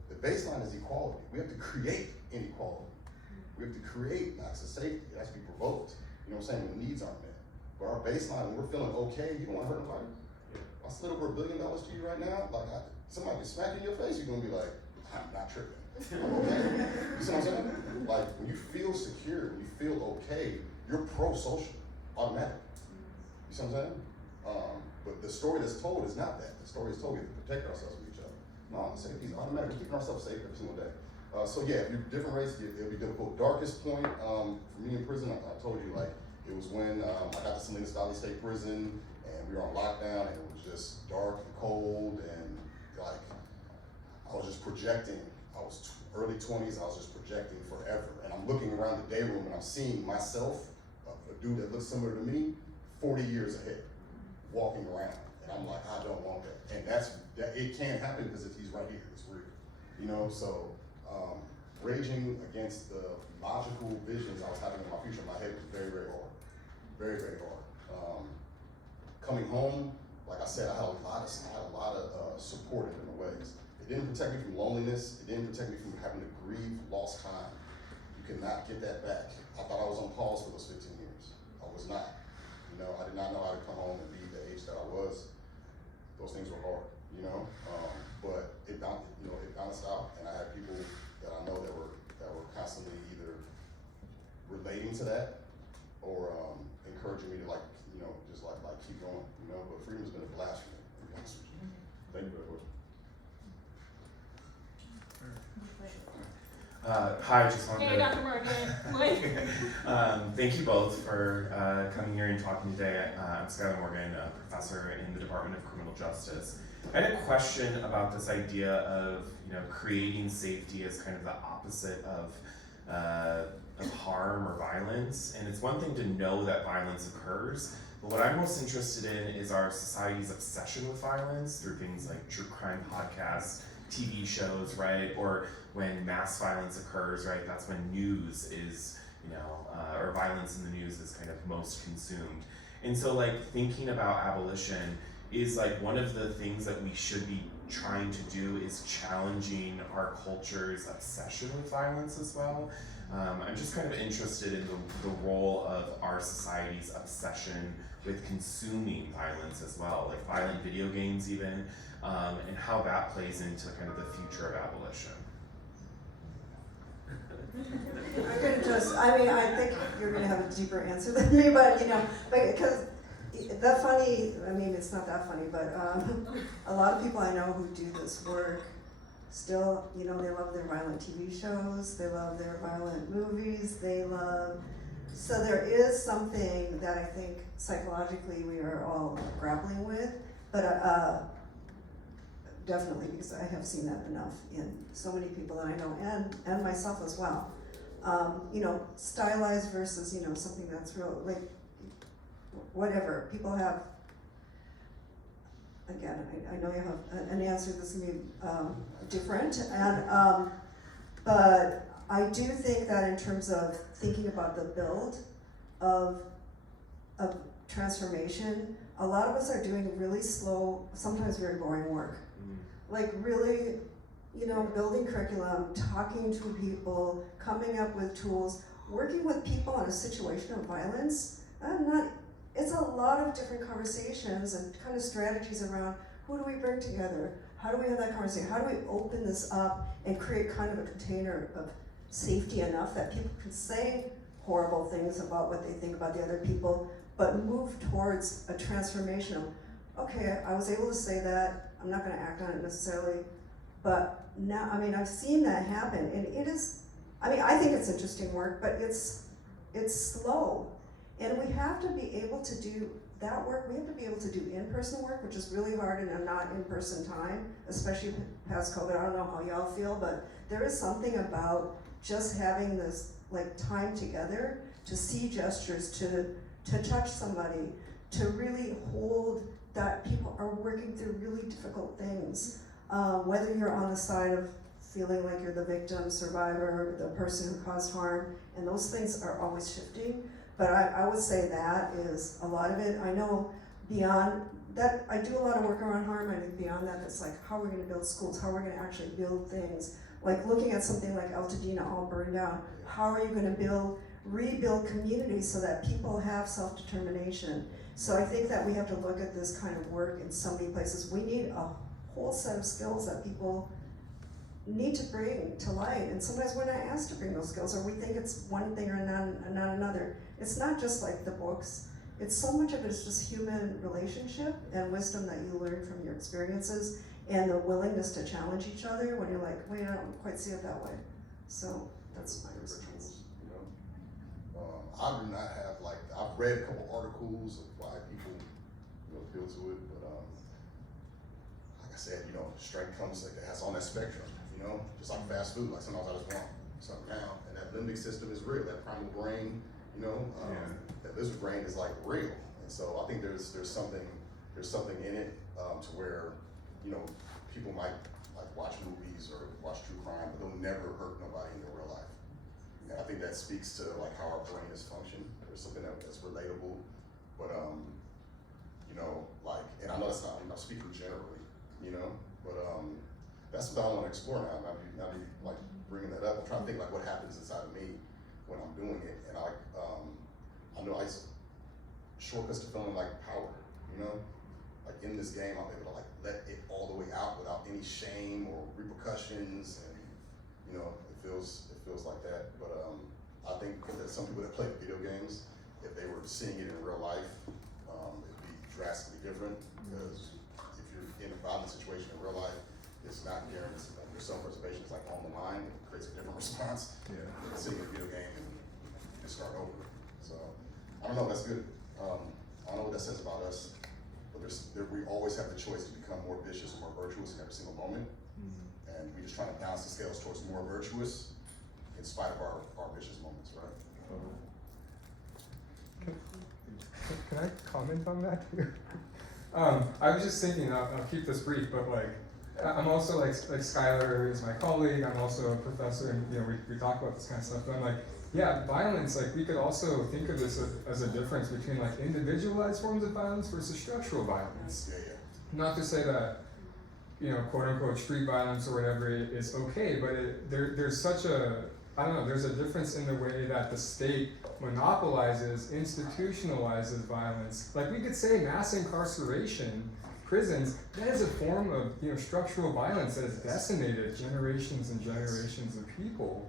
The baseline is equality. We have to create inequality. We have to create access to safety. It has to be provoked. You know what I'm saying? When the needs aren't met. But our baseline, when we're feeling okay, you don't want to hurt nobody. If I slid over $1 billion to you right now, like somebody can smack you in your face, you're gonna be like, I'm not tripping. I'm okay. You see what I'm saying? Like when you feel secure, when you feel okay, you're pro-social automatically. You see what I'm saying? But the story that's told is not that. The story is told we have to protect ourselves from each other. No, safety is automatic. We're keeping ourselves safe every single day. So yeah, if you're different race, it'll be difficult. Darkest point for me in prison, I told you, like, it was when I got to Salinas Valley State Prison and we were on lockdown and it was just dark and cold and like, I was just projecting. I was early 20s, I was just projecting forever. And I'm looking around the day room and I'm seeing myself, a dude that looks similar to me, 40 years ahead, walking around. And I'm like, I don't want that. And it can't happen because he's right here, it's real. You know, so raging against the logical visions I was having in my future in my head was very, very hard. Very, very hard. Coming home, like I said, I had a lot of support in different ways. It didn't protect me from loneliness. It didn't protect me from having to grieve lost time. You cannot get that back. I thought I was on pause for those 15 years. I was not. You know, I did not know how to come home and be the age that I was. Those things were hard, you know. But it bounced out, and I had people that I know that were constantly either relating to that or encouraging me to just keep going, you know. But freedom has been a blast for me, to be honest with you. Thank you very much. Hi, I just wanted Hey, to. Dr. Morgan. Thank you both for coming here and talking today. I'm Skylar Morgan, a professor in the Department of Criminal Justice. I had a question about this idea of creating safety as kind of the opposite of harm or violence. And it's one thing to know that violence occurs, but what I'm most interested in is our society's obsession with violence through things like true crime podcasts, TV shows, right? Or when mass violence occurs, right? That's when news is, or violence in the news is kind of most consumed. And so thinking about abolition is one of the things that we should be trying to do is challenging our culture's obsession with violence as well. I'm just kind of interested in the role of our society's obsession with consuming violence as well, like violent video games even, and how that plays into kind of the future of abolition. I think you're gonna have a deeper answer than me, but because it's not that funny, but a lot of people I know who do this work still, they love their violent TV shows, they love their violent movies, so there is something that I think psychologically we are all grappling with, but definitely, because I have seen that enough in so many people that I know, and myself as well. Stylized versus, something that's real, whatever. People have, again, I know you have an answer that's gonna be different, but I do think that in terms of thinking about the build of transformation, a lot of us are doing really slow, sometimes very boring work. Really you know, building curriculum, talking to people, coming up with tools, working with people in a situation of violence. It's a lot of different conversations and kind of strategies around who do we bring together? How do we have that conversation? How do we open this up and create kind of a container of safety enough that people can say horrible things about what they think about the other people, but move towards a transformation of, okay, I was able to say that, I'm not gonna act on it necessarily, but now, I mean, I've seen that happen, and it is, I mean, I think it's interesting work, but it's slow. And we have to be able to do that work, we have to be able to do in-person work, which is really hard in a not in-person time, especially past COVID. I don't know how y'all feel, but there is something about just having this like time together to see gestures, to touch somebody, to really hold that people are working through really difficult things. Whether you're on the side of feeling like you're the victim, survivor, the person who caused harm, and those things are always shifting. But I would say that is a lot of it. I know beyond that, I do a lot of work around harm. I think beyond that, it's like how we're gonna build schools, how we're gonna actually build things. Like looking at something like Altadena all burned down, how are you gonna rebuild communities so that people have self-determination? So I think that we have to look at this kind of work in so many places. We need a whole set of skills that people need to bring to light, and sometimes we're not asked to bring those skills, or we think it's one thing or not another. It's not just like the books. It's so much of it is just human relationship and wisdom that you learn from your experiences, and the willingness to challenge each other when you're like, wait, I don't quite see it that way. So that's my response. You know, I do not have like, I've read a couple articles of why people, you know, feel to it, but like I said, you know, strength comes like that's on that spectrum. You know, just like fast food. Like sometimes I just want something now, and that limbic system is real. That primal brain, you know, that lizard brain is like real. And so I think there's something in it to where, you know, people might like watch movies or watch true crime, but they'll never hurt nobody in their real life. And I think that speaks to like how our brain is functioned. There's something that's relatable, but you know, like, and I know that's not, I'm speaking generally, you know, but that's what I want to explore now. Now you like bringing that up. I'm trying to think like what happens inside of me when I'm doing it, and I know I shortcuts to feeling like power. You know, like in this game, I'm able to like let it all the way out without any shame or repercussions, and you know, it feels like that. But I think that some people that play video games, if they were seeing it in real life, it'd be drastically different, because if you're in a violent situation in real life, it's not guaranteed. Like your self-preservation is like on the line. It creates a different response. Yeah. Than seeing a video game and start over. So I don't know. That's good. I don't know what that says about us, but we always have the choice to become more vicious or more virtuous in every single moment, and we're just trying to balance the scales towards more virtuous in spite of our vicious moments, right? Can I comment on that too? I was just thinking, I'll keep this brief, but like, I'm also like Skylar is my colleague, I'm also a professor, and you know, we talk about this kind of stuff, but I'm like, yeah, violence, like we could also think of this as a difference between like individualized forms of violence versus structural violence. Yeah. Not to say that, you know, quote unquote street violence or whatever is okay, but there's such a, I don't know, there's a difference in the way that the state monopolizes, institutionalizes violence. Like we could say mass incarceration, prisons, that is a form of, you know, structural violence that has decimated generations and generations of people.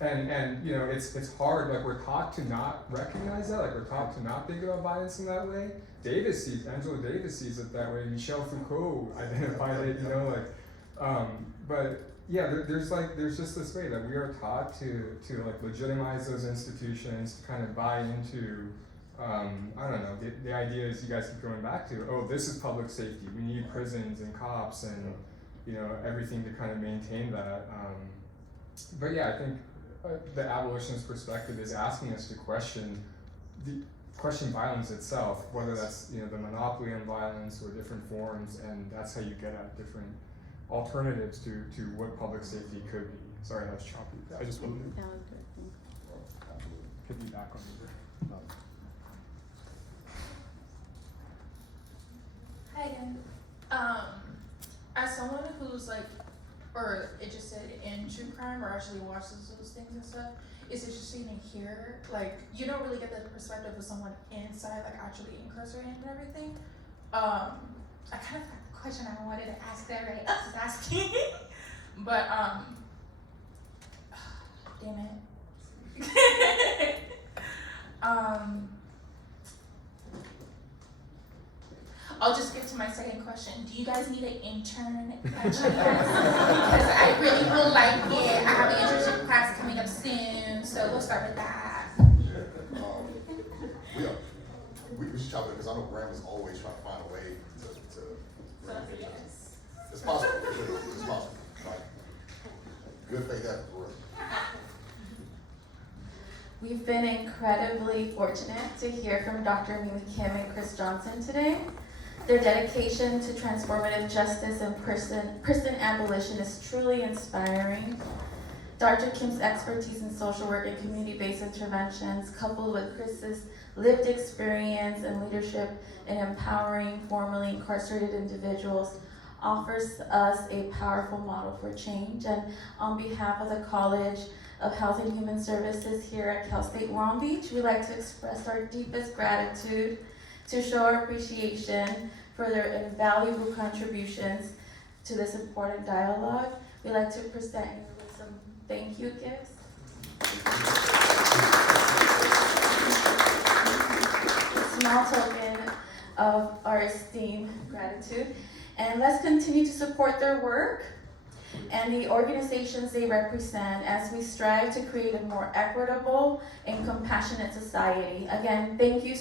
And you know, it's hard, like we're taught to not recognize that, like we're taught to not think about violence in that way. Angela Davis sees it that way, Michel Foucault identified it, you know, like, but yeah, there's just this way that we are taught to like legitimize those institutions, to kind of buy into, I don't know, the ideas you guys keep going back to, oh, this is public safety, we need prisons and cops and, you know, everything to kind of maintain that. But yeah, I think the abolitionist perspective is asking us to question violence itself, whether that's, you know, the monopoly on violence or different forms, and that's how you get at different alternatives to what public safety could be. Sorry, that was choppy. I just wanted to piggyback on you. Hi again. as someone who's like, or it just said in true crime or actually watches those things and stuff, it's interesting to hear, like, you don't really get the perspective of someone inside, like actually incarcerated and everything. I kind of got the question I wanted to ask that everybody else is asking. But, damn it. I'll just get to my second question. Do you guys need an intern by chance? Because I really would like it. I have an internship class coming up soon, so we'll start with that. We should try to, because I know Graham is always trying to find a way to Yes. it's possible, it's possible. Like, good faith effort for real. We've been incredibly fortunate to hear from Dr. Mimi Kim and Chris Johnson today. Their dedication to transformative justice and prison abolition is truly inspiring. Dr. Kim's expertise in social work and community-based interventions, coupled with Chris's lived experience and leadership in empowering formerly incarcerated individuals, offers us a powerful model for change. And on behalf of the College of Health and Human Services here at Cal State Long Beach, we'd like to express our deepest gratitude to show our appreciation for their invaluable contributions to this important dialogue. We'd like to present you with some thank you gifts. A small token of our esteemed gratitude. And let's continue to support their work and the organizations they represent as we strive to create a more equitable and compassionate society. Again, thank you